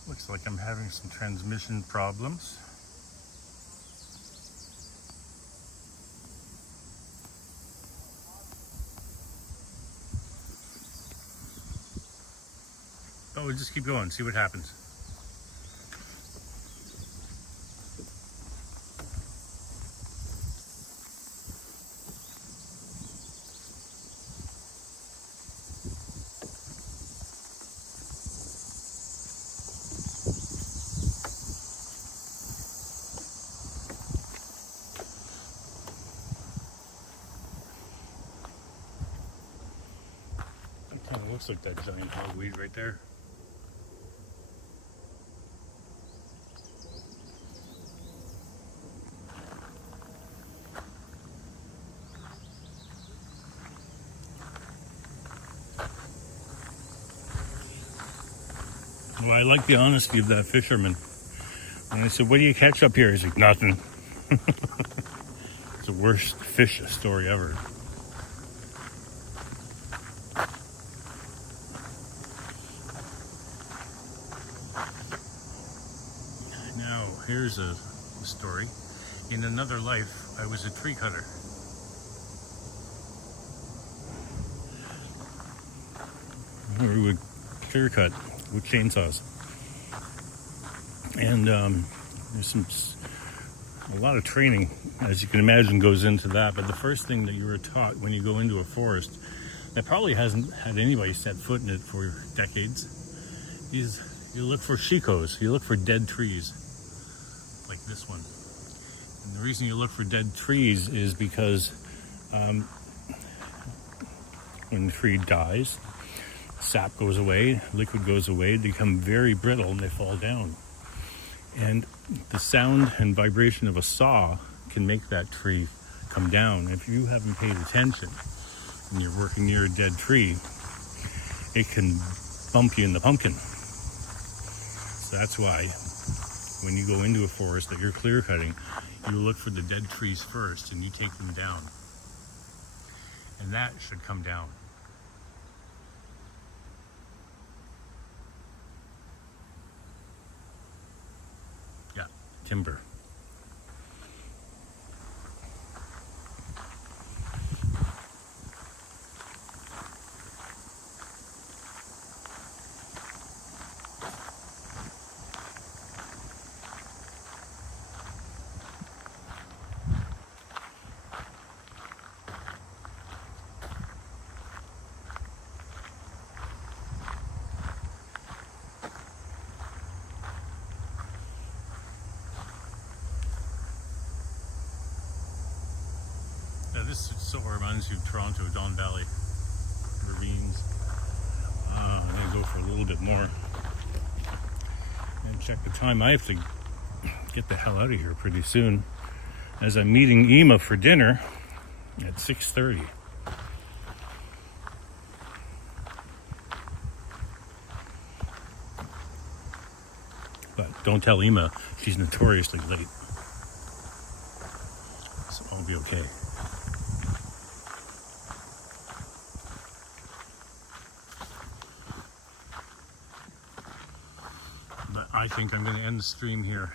Looks like I'm having some transmission problems. Oh, we'll just keep going, see what happens. Kind of looks like that giant hogweed right there. Well, I like the honesty of that fisherman. And I said, "What do you catch up here?" He's like, "Nothing." It's the worst fish story ever. Now, here's a story. In another life, I was a tree cutter. We would clear cut with chainsaws. And there's a lot of training, as you can imagine, goes into that. But the first thing that you were taught when you go into a forest that probably hasn't had anybody set foot in it for decades is you look for shikos. You look for dead trees like this one. And the reason you look for dead trees is because when the tree dies, sap goes away, liquid goes away, they become very brittle and they fall down. And the sound and vibration of a saw can make that tree come down. If you haven't paid attention and you're working near a dead tree, it can bump you in the pumpkin. So that's why when you go into a forest that you're clear cutting, you look for the dead trees first and you take them down. And that should come down. Yeah, timber. Now this so reminds you of Toronto, Don Valley, ravines. I'm going to go for a little bit more and check the time. I have to get the hell out of here pretty soon, as I'm meeting Ema for dinner at 6:30. But don't tell Ema, she's notoriously late. So I'll be okay. But I think I'm going to end the stream here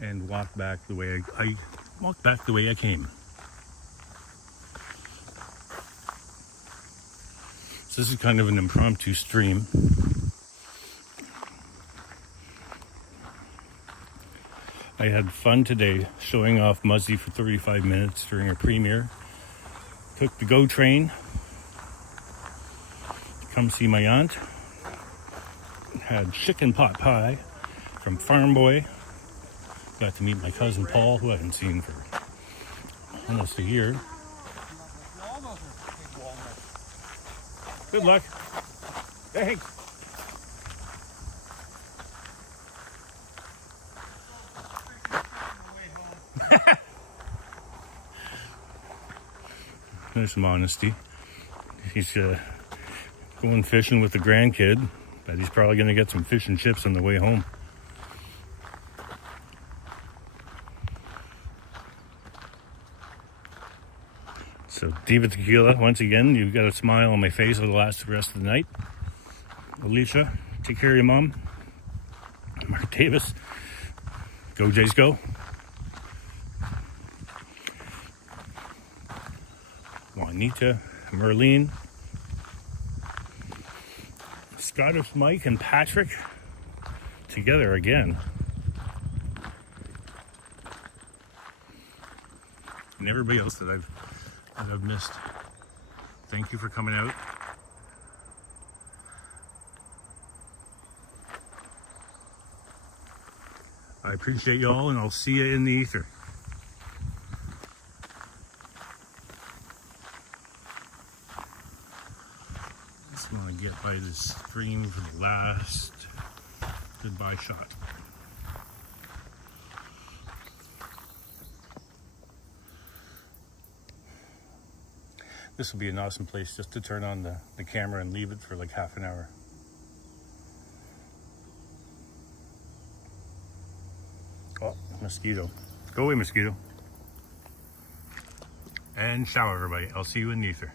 and walk back the way I walked back the way I came. So this is kind of an impromptu stream. I had fun today showing off Muzzy for 35 minutes during a premiere. Took the GO train to come see my aunt. Had chicken pot pie from Farm Boy. Got to meet my cousin Paul, who I haven't seen for almost a year. Good luck. Thanks. There's some honesty. He's going fishing with the grandkid, but he's probably going to get some fish and chips on the way home. So, Diva Tequila, once again, you've got a smile on my face for the rest of the night. Alicia, take care of your mom. Mark Davis, go Jays go. Juanita, Merlene, Scottish Mike and Patrick together again. And everybody else that I've missed. Thank you for coming out. I appreciate you all, and I'll see you in the ether. Just want to get by this stream for the last goodbye shot. This will be an awesome place just to turn on the camera and leave it for like half an hour. Oh, mosquito. Go away, mosquito. And ciao, everybody. I'll see you in the ether.